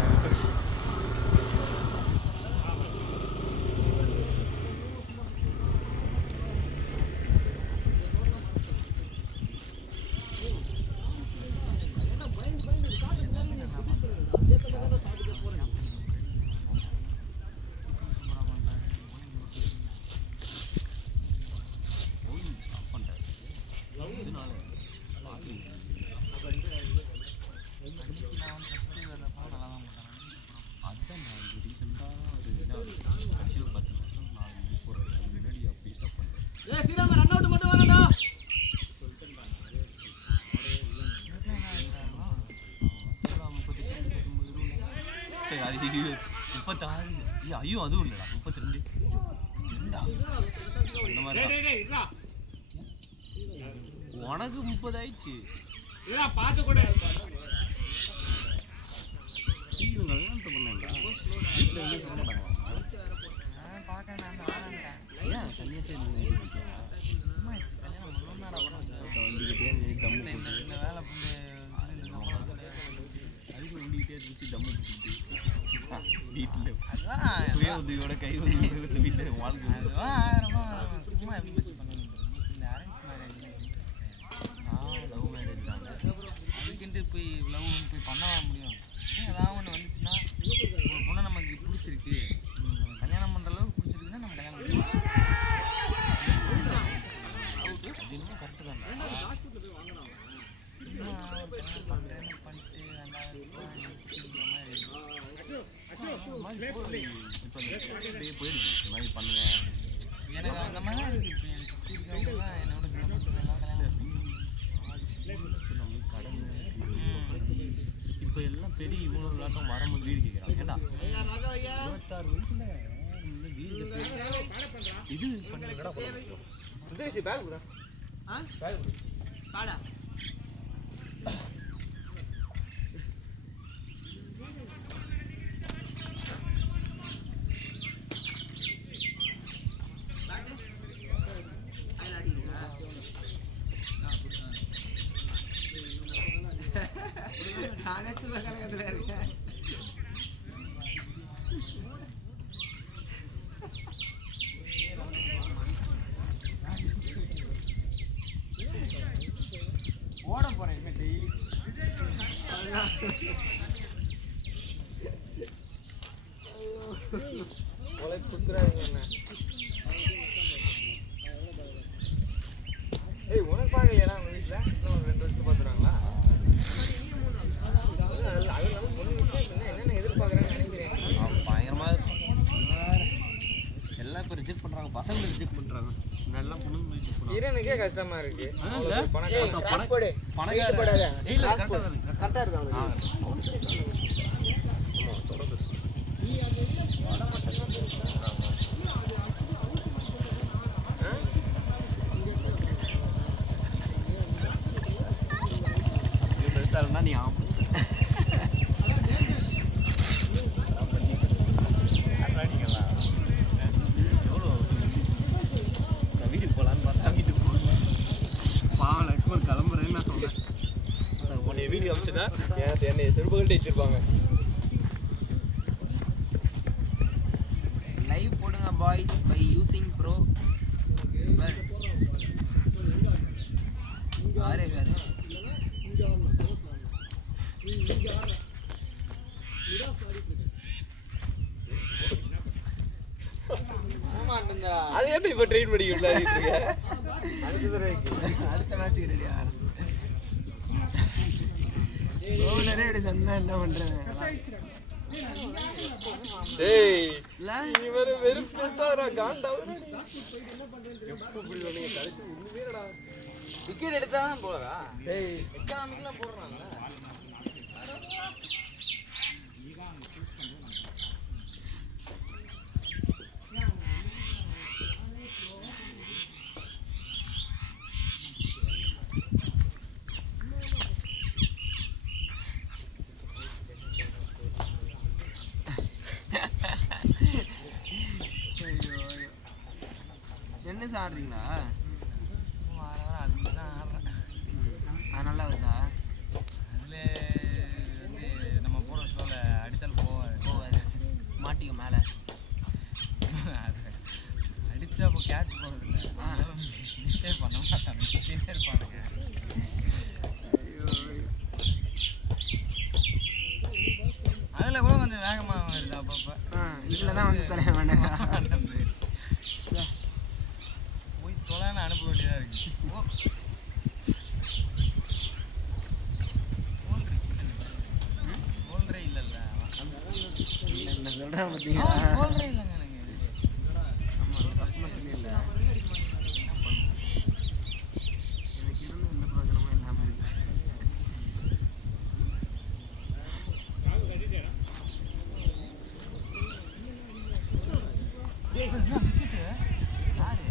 ஐயோ அதுவும் இல்லடா 32 அந்த மாதிரி உனக்கு 30 ஆயிடுச்சு. பார்த்து கூட உதவியோட கை வீட்டில் வாழ்க்கை லவ் மேரேஜ் தான். அதுக்குன்ட்டு போய் லவ் போய் பண்ணவா முடியும்? ஏதாவது ஒன்று வந்துச்சுன்னா ஒரு பொண்ணை நமக்கு பிடிச்சிருக்கு, கல்யாணம் பண்ணுற அளவுக்கு பிடிச்சிருக்குன்னா நம்ம கல்யாணம் பண்ணிக்கலாம். அது இன்னும் கரெக்டு தான். பண்ணுறேன்னு பண்ணிட்டு இப்போ அப்படியே போயிடுச்சு இந்த மாதிரி பண்ணுங்க. எனக்கு அந்த மாதிரி தான் இருக்குது. இப்போ எனக்கு சுற்றி இருக்கவங்கலாம் என்னோட எல்லாம் கல்யாணம் நம்மளுக்கு கடன் இப்போ எல்லாம் பெரிய இவங்க விளையாட்டம் வரும்போது வீடு கேட்குறான் ஏண்டா 26 வயசுல இன்னும் வீடு கட்டி இது பண்ணுறா பேக் கூட பாடா நானே தூக்க கலகத்தில் இருக்கேன் ஓட போறேன் இனிமே டெய்லி உலக குத்துறாதீங்க என்ன ஏய் உனக்கு பார்க்கலையா உங்க வீட்டில் இன்னும் 2 வருஷம் பார்த்துறாங்களா அது நம்ம பொண்ணு வீட்டில் என்னென்ன எதிர்பார்க்குறாங்கன்னு நினைக்கிறேன் பயங்கரமாக எல்லாம் இப்போ ரிஜெக்ட் பண்ணுறாங்க பசங்க ரிஜெக்ட் பண்ணுறாங்க நல்லா பொண்ணுங்க ரிஜெக்ட் பண்ணுறாங்க ஹீரோனுக்கே கஷ்டமா இருக்கு கரெக்டாக இருக்காங்க பெருசாக நீ ஆமாம் வீட்டுக்கு போகலான்னு பார்த்தா வீட்டுக்கு போகல பாவம் லக்ஷ்மன் கிளம்புறேன்னு நான் சொன்னேன் உன்னை வீட்டுக்கு அமிச்சுன்னா என்னை செருப்புகள்கிட்ட வச்சிருப்பாங்க லைவ் போடுங்க பாய்ஸ் பை யூசிங் ப்ரோ யாரே அது அது என்ன இப்போ ட்ரெயின் பண்ணி விளையாடிட்டு இருக்க அடுத்த மேட்சுக்கு ரெடியா நிறைய சொன்னா என்ன பண்றது டேய் நீ வேற வெறுப்பேத்தாரா காண்டாவுற டிக்கெட் எடுத்தா தான் போறா டேய் எக்கனாமிக்லாம் போடுறாங்க டென்னிஸ் ஆடுறீங்களா அதுதான் ஆடுறேன் அது நல்லா வருதா அதில் வந்து நம்ம போகிற ஸ்லோவில் அடித்தாலும் போகாது மாட்டிக்க மேலே அது அடித்தா அப்போ கேட்ச் போகிறதில்ல மிஸ்டேக் பண்ண மாட்டாங்க மிஸ்டேக்கே இருப்பானுங்க அதில் கூட கொஞ்சம் வேகமாக வருது அப்பப்போ இதில் தான் வந்து தர வேண்டாம் போய் தொலைன்னு அனுப்ப வேண்டியதாக இருக்குது ஓல்ரே இல்லைல்ல நான் சொல்கிறேன் பார்த்தீங்களா ஓல்ரே இல்லைங்க எனக்கு ஆமாம் ஃபஸ்ட்டில் சொல்லிடல எனக்கு இருந்து எந்த பிரயோஜனமும் இல்லாமல் இருக்கு விக்கெட்டு யாரு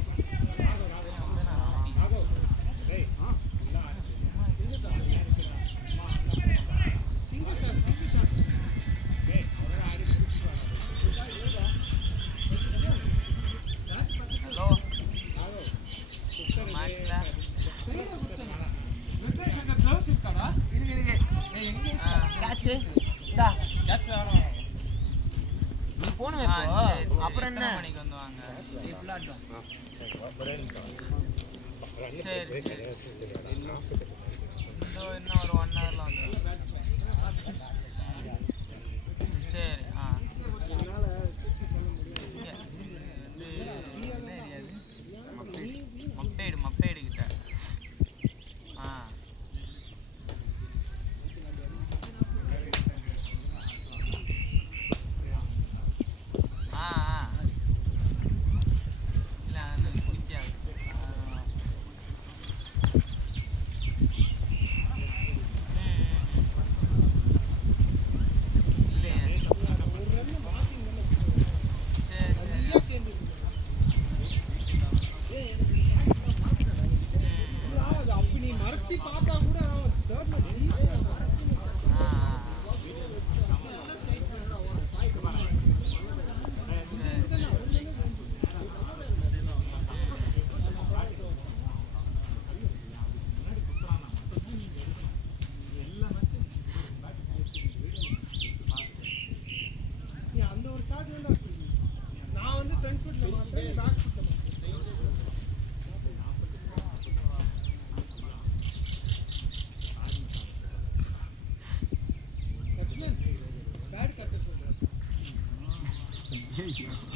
ஹலோ மேட்ச்ல கேட்சு இந்தா கேட்ச் வேணும் நீ போகணும் இப்போ அப்புறம் என்ன மணிக்கு வந்து வாங்க நீ ஃபுல்லாக ஆட்டும் சரி சரி இன்னும் ஒரு 1 ஹவரில் வந்துடும் சரி ஆ இங்கே வந்து என்ன ஏரியா இது மப்பேடு கிட்ட ஆ இல்லை அது பிடிக்காது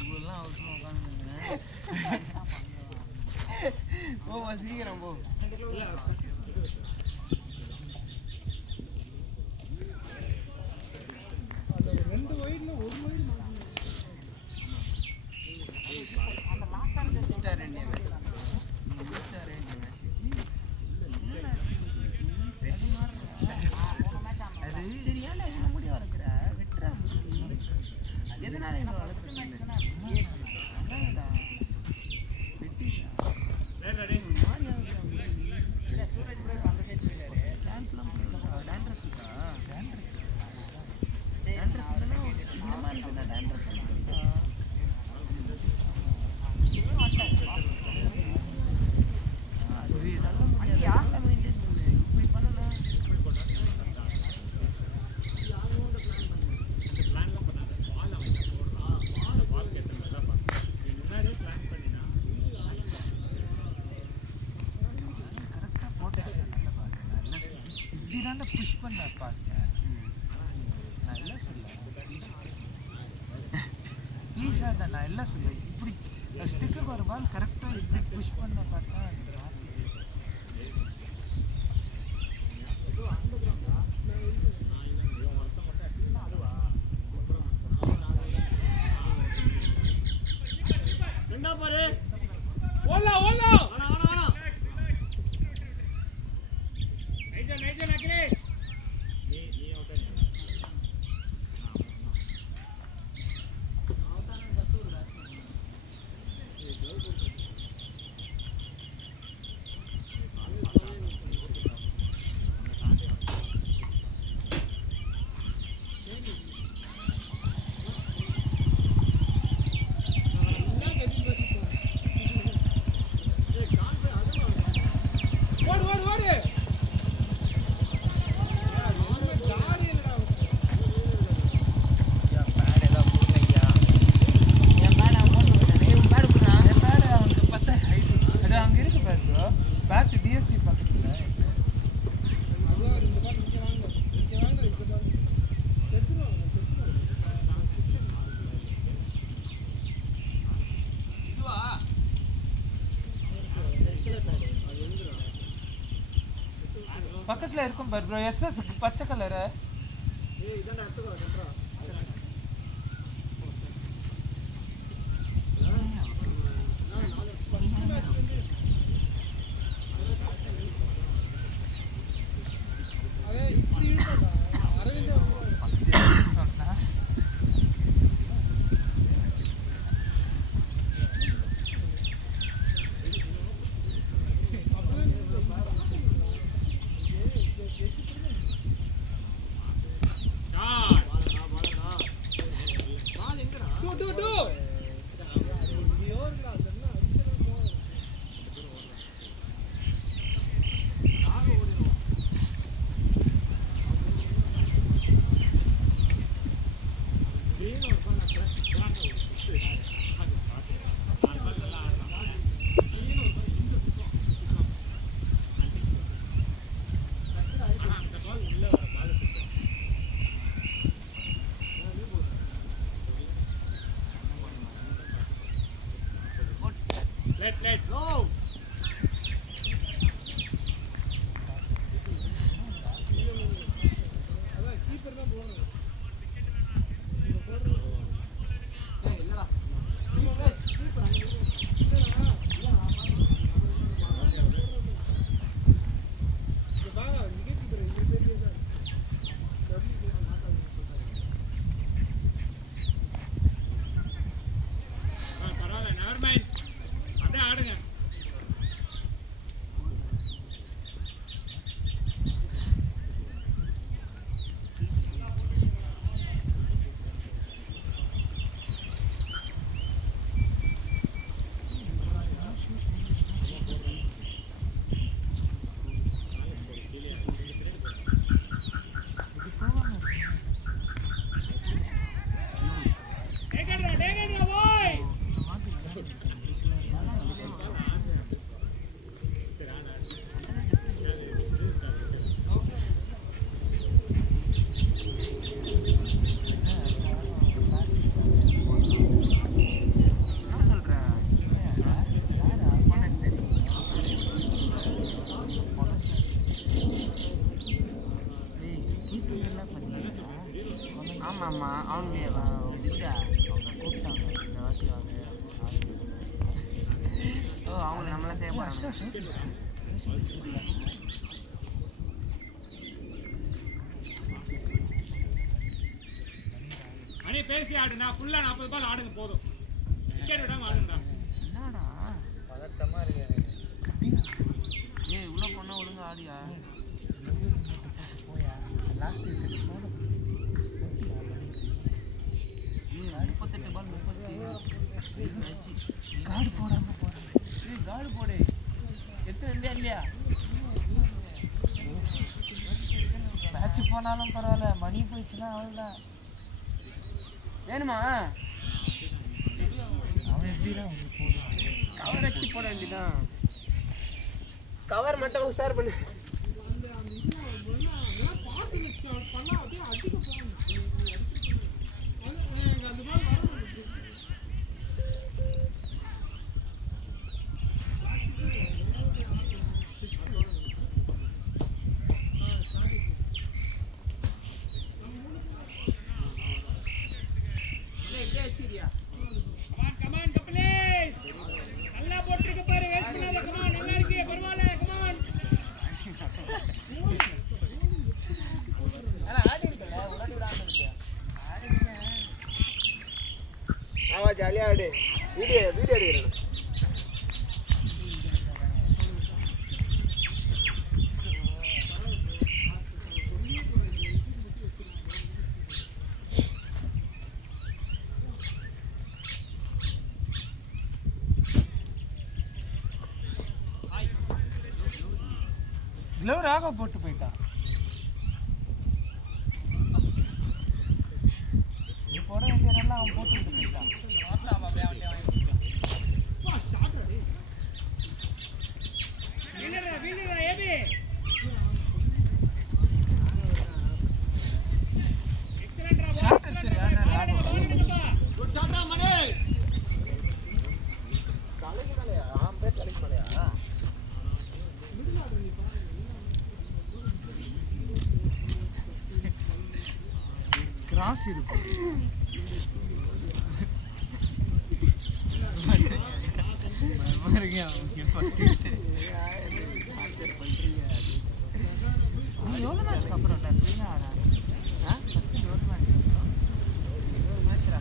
இவெல்லாம் அவுட்னு உட்காந்துருங்க. போமா சீக்கிரம் போ. புஷ் பண்ண பாருங்க. நல்லா சொல்ல ஈஷாட்ட நான் எல்லாம் சொல்ல இப்படி ஸ்டிக்கர் ஒரு பால் கரெக்டாக இப்படி புஷ் பண்ண பார்த்தா பக்கத்துல இருக்கும் பாரு ப்ரோ. எஸ்எஸ் பச்சை கலரு. ஆமாம் அவனுக்கு இல்லை அவங்க கூப்பிட்டாங்க இந்த வாட்டி அவங்க ஓ அவங்க நம்மளாம் செய்ய போகிறாங்க. மணி பேசி ஆடுனா ஃபுல்லா 40 பால் ஆடுங்க போதும். விக்கெட் விடாம ஆடுங்கடா. என்னடா பதட்டமா இருக்கு. ஏய் உள்ள போனா ஒழுங்கா ஆடியா. லாஸ்ட் விக்கெட் போடு. 38 பால் 37 மேட்ச். கார்டு போடாம போறேன். ஏய் கார்டு போடு. எத்தனை இருந்தா இல்லையா? மேட்ச் போனாலும் பரவாயில்ல, மணி போயிடுச்சுன்னா அவ்வளோதான். வேணுமா? அவன் எப்படிதான் கவர் வச்சு போட வேண்டியதான். கவர் மட்டும் உஷார் பண்ணு. Come on Kabilesh. நல்லா போட்டுருக்கு பாரு. வேஸ்ட் பண்ணாத. come on நல்லா இருக்கு. பரவாயில்லை. come on. ஆனா ஆடி இருக்கல, உடனே விடாம இருக்கு. ஆமா ஜாலியா ஆடு. வீடியோ எடுக்கிறேன். க்ளவ் ராக போட்டு போயிட்டான். நீ போட வேண்டியதெல்லாம் அவன் போட்டுக்கிட்டு போயிட்டான். வீலரா ஏபி. எக்ஸலென்ட் ரா. ஷாட் அடிச்சது யாரா? தலைக்கு ஆம் பேர் தலைக்கு மேலையா? கிராஸ் இருக்கு. எவ்வளோ மேட்ச்க்கு அப்புறம் க்ளீனாக ஆடாது? ஃபஸ்ட்டு எவ்வளோ மேட்ச்க்கு அப்புறம்? மேட்ச்ரா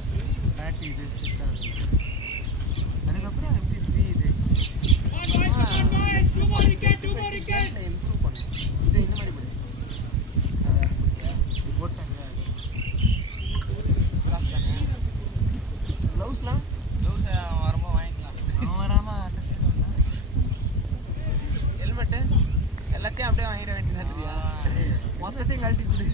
பேட் இது செட் ஆகுது. அதுக்கப்புறம் எப்படி ஃப்ரீ இது Two more wicket. இம்ப்ரூவ் பண்ணு. இந்த மாதிரி பண்ணு. இது போட்டாங்க. கிளாஸ் தானே. க்ளவுஸ்லாம் க்ளவுஸ் வரும்போது வாங்கிக்கலாம். அவன் வராமல் அந்த சைடு வந்தான். ஹெல்மெட்டு எல்லாத்தையும் அப்படியே வாங்கிட வேண்டியதுயா. மொத்தத்தையும் கழட்டி கொடு.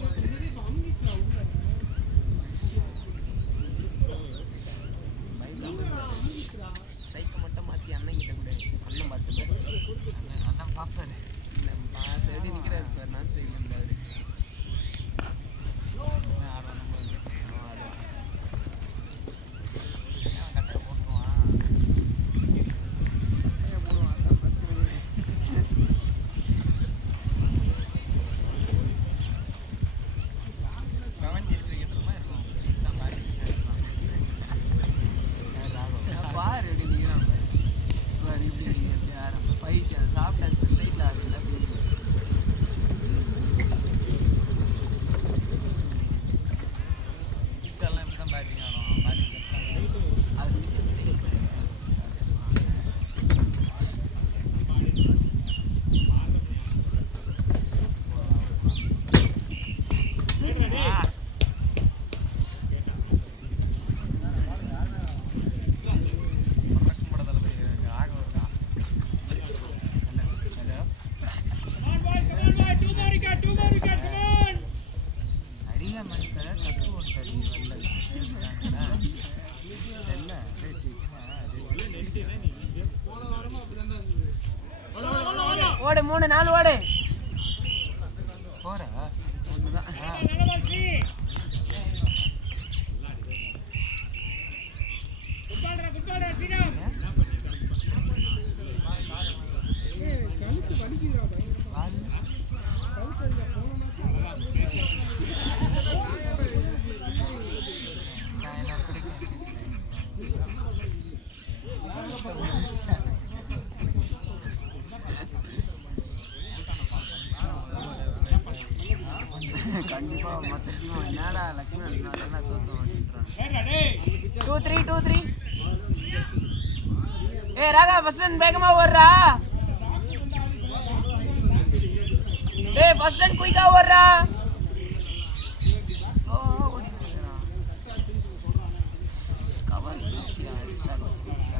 ஸ்ட்ரைக்கை மட்டும் மாற்றி அண்ணன் கிட்ட கொடு. அண்ணன் பார்த்துட்டு அண்ணன் பார்ப்பாரு. இல்லை சரி நிற்கிறாரு சார். நான் ஸ்ட்ரைக் பண்ணுறாரு. பாரு எப்படி நிற்கிறான் பாரு. இப்படி எப்படி ஆரம்பம் பைக்கு சாப்பிட்டாச்சு ஸ்ட்ரைட்டில் ஆடுறதுல சிக்கெல்லாம் இப்படி தான் பேட்டிங் ஆடும். பேட்டிங் அது Two more wicket. Come on. அடிய மணிக்கட டக்கு ஒட்டடி வரல. என்ன பேச்சு ஓடு 3-4 ஓடு. போற ஒண்ணுதான். நல்ல ball Sri. Good ball Sriram. கண்டிப்பா மற்ற டீம் என்னடா லட்சுமணன் அதெல்லாம் தோத்து அப்படின்றாங்க. 2-3 ஏய் ராகா ஃபர்ஸ்ட் ரன் வேகமா ஓடுறா. டேய் ஃபர்ஸ்ட் ரன் குயிக்கா ஓடுறா. கவர் ஸ்பீச்சியா எக்ஸ்ட்ரா ஸ்பீச்சியா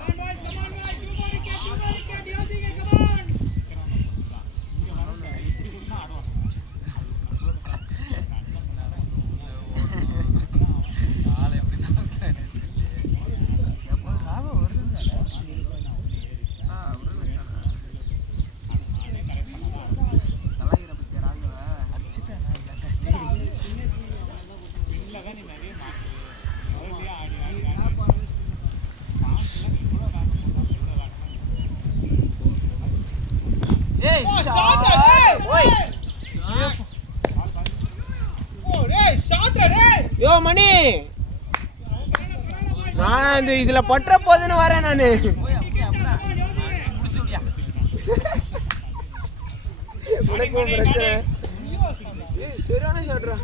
யோ மணி நான் இந்த இதுல பற்ற போதுன்னு வரேன் நானு. உனக்கு பிரச்சனை சரியான ஷாட்ரா.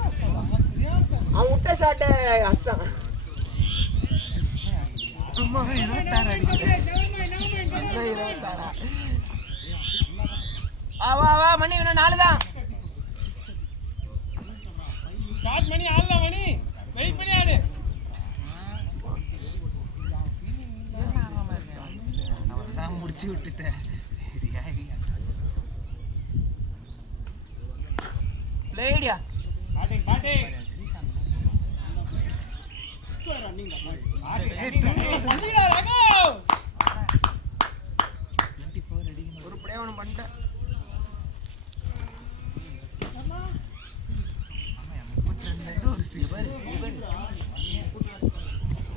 அவன் விட்ட ஷாட்டை அஷ்டம். அம்மா 26 அடிக்கிறேன். 26 வா வா மணி இன்னும் 4 தான். ஸ்டார்ட் மணி ஆடலாம் மணி வெயிட் பண்ணி ஆடு. நான் முடிச்சு விட்டுட்டேன். லேடியா பேட்டிங் பேட்டிங் ஒரு பிரயோகம் பண்ணிட்டேன்.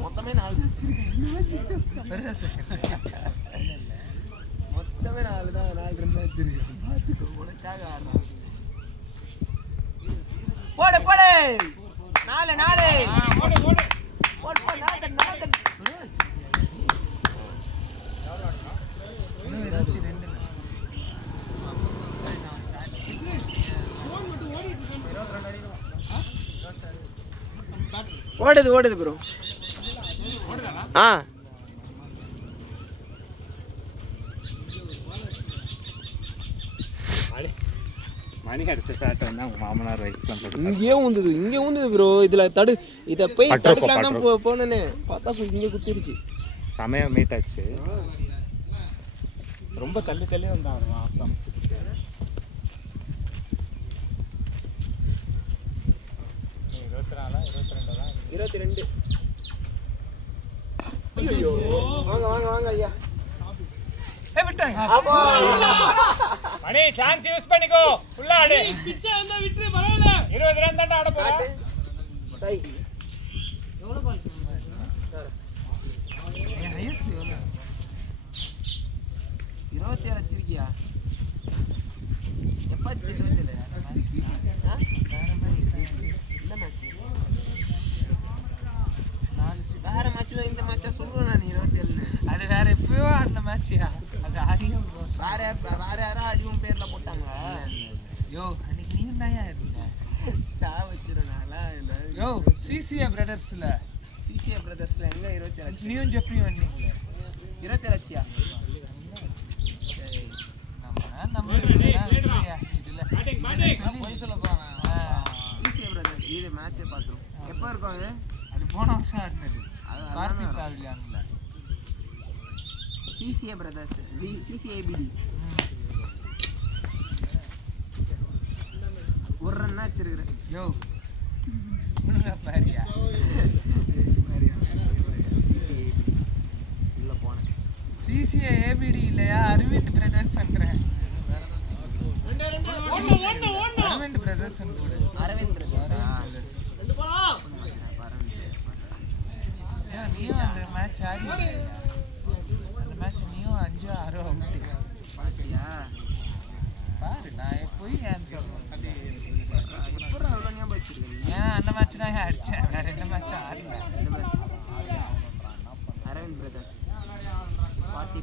மொத்தமே 4 மொத்தமே 4 தான் 4 ரன் வச்சிருக்கேன். பார்த்துக்கோ உனக்காக ஆடுறான். போடு போடு 4 4 ஓடு ஓடு போடு போடு 4 4 ஓடுது ப்ரோ. ஆ மணி அடிச்ச ஷாட் வந்து அவங்க மாமனார் வெயிட் பண்ணுறது. இங்கே ஊந்துது ப்ரோ. இதுல இதை போய் தடுக்கலாம் தான் போனேன்னு பார்த்தா இங்கே குத்திருச்சு. செமையா மீட் ஆச்சு. ரொம்ப தள்ளி தள்ளி வந்தான். 22. ஐயோ வாங்க ஐயா. மணி சான்ஸ் யூஸ் பண்ணிக்கோ. ஃபுல்லா ஆடு. பிச்சை வந்தா விட்டு பரவாயில்லை. 20 ரன் தான் ஆட போறா. சை எவ்வளவு பால் என் ஹையஸ்ட் எவ்வளோ? 27 வச்சிருக்கியா? எப்பாச்சு 27? என்ன மேட்ச்? வேற மேட்ச் தான். இந்த மேட்சா சொல்லுவேன் நான் 27. அது வேற எப்பயோ ஆடின மேட்சியா? அது ஆடியும் வேற யாரோ அடிவும் பேர்ல போட்டாங்க. யோ அன்னைக்கு நீ தான் இருந்த சா வச்சிருந்தாங்களா? யோ சிசிஏ பிரதர்ஸ்ல எங்க 27? நீயும் ஜெஃப்ரி வந்தீங்களே 27 வச்சியா? நம்ம இதுல போய் சொல்ல போறாங்க. சிசிஏ பிரதர்ஸ் இது மேட்சே பார்த்தோம். எப்போ இருக்கும் அது? அது போன வருஷம் ஆடினது. அது கார்த்திக் பாவிலியான்ல. சிசிஏ பிரதர்ஸ் சிசிஏபிடி ஒரு ரன் தான் வச்சிருக்கிறேன். யோ பாரியா உள்ள போனேன். சிசிஏ ஏபிடி இல்லையா? அரவிந்த் பிரதர்ஸ் சொல்றேன். அரவிந்த் பிரதர்ஸ் கூட. அரவிந்த் பிரதர்ஸா? நீயும் அந்த மேட்ச் ஆடி அந்த மேட்ச் நீயும் 5-6 அவுட் பாத்தியா? பாரு நான் போய் ஆன்சர் எப்போ அவ்வளோ ஞாபகம் வச்சிருக்கேன். ஏன் அந்த மேட்ச் தான் அடிச்சேன். வேற எந்த மேட்சும் ஆடல. அரவிந்த் பிரதர்ஸ் 40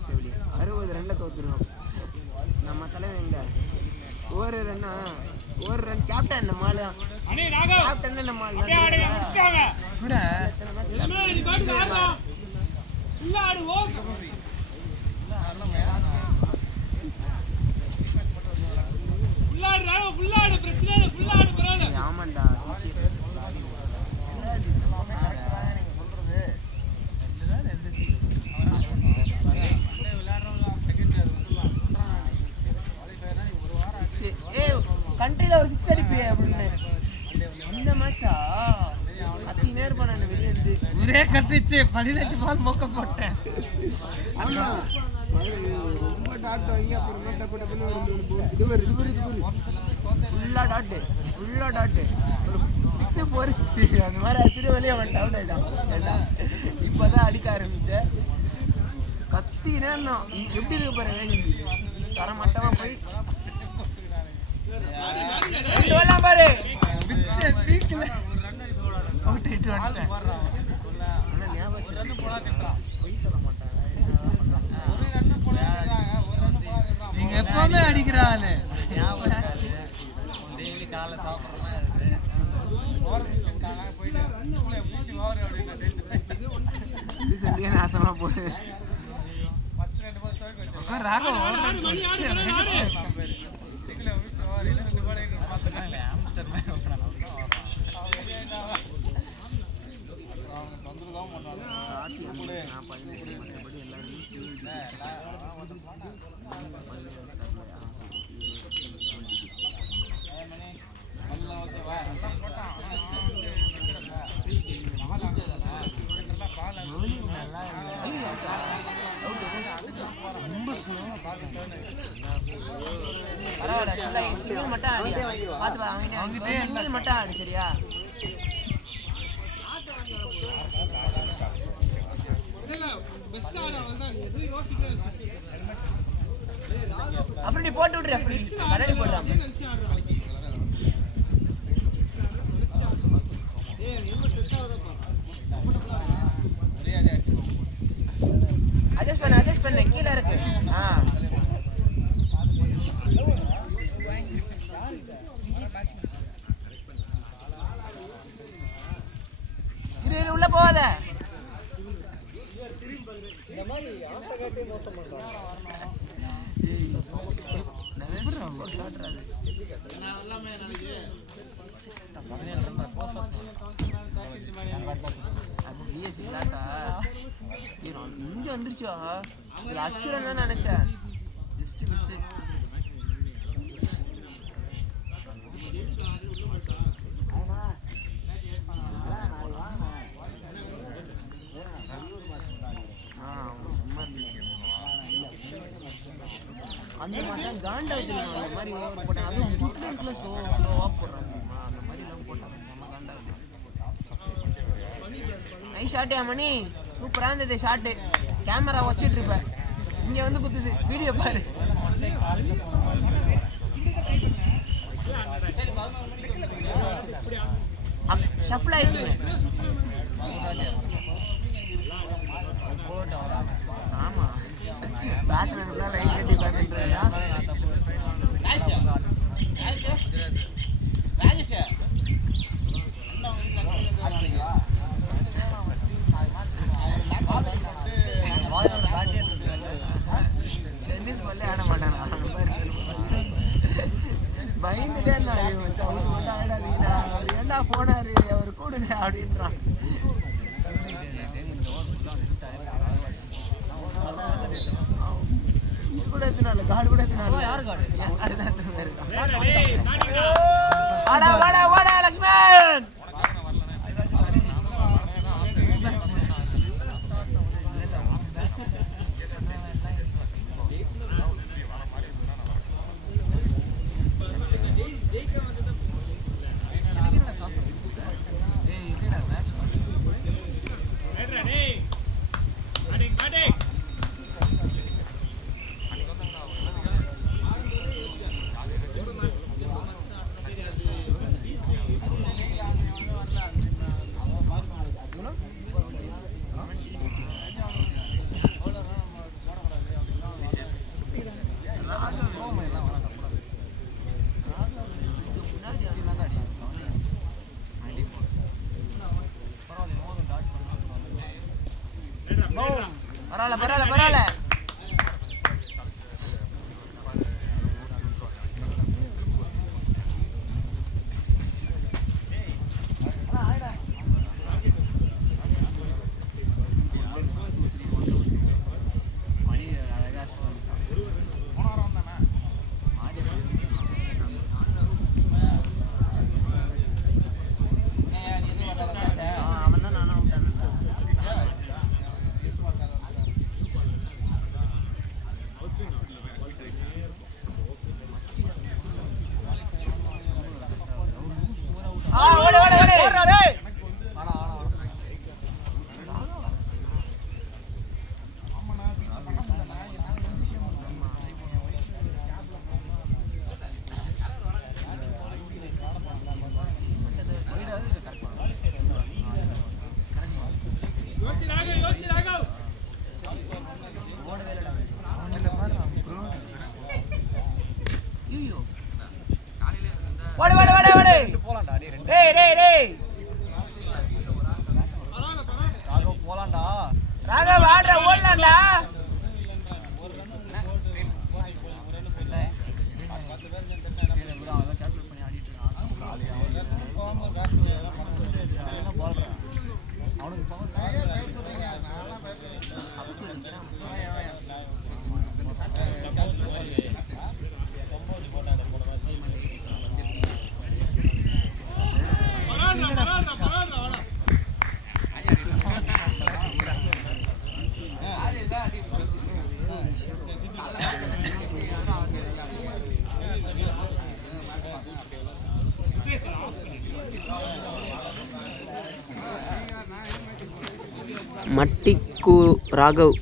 ஓடணும். ஒரு ரன் கேப்டன் நம்ம ஆளு தான். மணி ராகவ் கேப்டன் நம்ம ஆளு அப்படியே ஆடுங்க முடிச்சிட்டாங்க கூட நீ பாட்டு ஆடுடா இல்ல ஆடு ஓ ஃபுல்லாடு ராகவ் ஃபுல்லாடு பிரச்சனை இல்ல ஃபுல்லாடு பரவாயில்லை. ஆமாண்டா கண்ட்ரில ஒரு 6 அடிப்பே அப்படின்னு அந்த மேட்சா அத்தி நேர் பண்ண வெளியே இருந்து ஒரே கட்டிச்சு 18 பால் மொக்க போட்டேன். ஆமா ரொம்ப டாட் வாங்கி அப்புறமா டப்பு டப்புன்னு ஒரு 3 போல் இது ஒரு ஃபுல்லா டாட் ஒரு 6 4 6 அந்த மாதிரி அடிச்சுட்டு வெளியே வந்துட்டு அவுட் ஆயிட்டான். இப்போதான் அடிக்க ஆரம்பிச்சேன். கத்தினே இருந்தோம். எப்படி இருக்கு பாருங்க தரமட்டமா போய் வரலாம் பாரு வீட்டுல அவுட் ஆயிட்டு வந்துட்டேன். நீங்க எப்பவுமே அடிக்கிற ஆளு டெய்லி காலைல சாப்பிட்ற மாதிரி இருக்கு. இது சொல்லியே நாசமா போடு. ராகவ் ஆம்ஸ்டர் மாதிரி பரவாயில்ல சிங்கிள் மட்டும் ஆடு பார்த்து வாங்கிட்டே சிங்கிள் மட்டும் ஆடு சரியா. அப்புறம் நீ போட்டு விட்ரு அப்படி கரடி போடுறான். அட்ஜஸ்ட் பண்ண கீழே இருக்கு. இரு உள்ள போகாத. இந்த மாதிரி ஆசைக்காட்டே மோசம் பண்றாங்க. இங்க வந்துருச்சா அச்சுரன் தான் நினைச்சேன். Just miss. அந்த மாதிரி தான் காண்டா தெரியும். அந்த மாதிரி ஓவர் போட்டாங்க. அதுவும் குட்லேண்ட்ல ஸ்லோவாக போடுறாங்க. அந்த மாதிரி எல்லாம் போட்டாங்க. செம்ம காண்டா இருக்கு. நைஸ் ஷாட்டே மணி. சூப்பராக இருந்தது ஷாட்டு. கேமரா வச்சுட்டு இருப்பேன். இங்கே வந்து குத்துது. வீடியோ பாரு. ஷஃபிள் ஆயிட்டீங்க. ஆமாம் பேட்ஸ்மேனுக்குலாம் ரைட் ஹேண்ட் உட்காந்துட்டுருக்கா. டென்னிஸ் பால்லே ஆட மாட்டானா பயந்துட்டே இருந்தான். அவர் மட்டும் ஆடாதீங்கடா, அவர் ஏண்டா போனாரு, அவர் கூடுங்க அப்படின்றான். கூட எத்தினால காடு கூட எத்தினால யாரு காடு அதுதான் வாடா வாடா வாடா லக்ஷ்மண். பரவாயில்ல பரவாயில்ல பரவாயில்ல. அவன் தான் நானும் விட்டான். ஓடு ஓடு ஓடு. ஓடு ஓடு ஓடு ஓடு. டேய் டேய் டேய் ராகவ் போலாம்டா. ராகவ் ஆடுற ஓடலாம்டா. மட்டிக்கு ராகவ்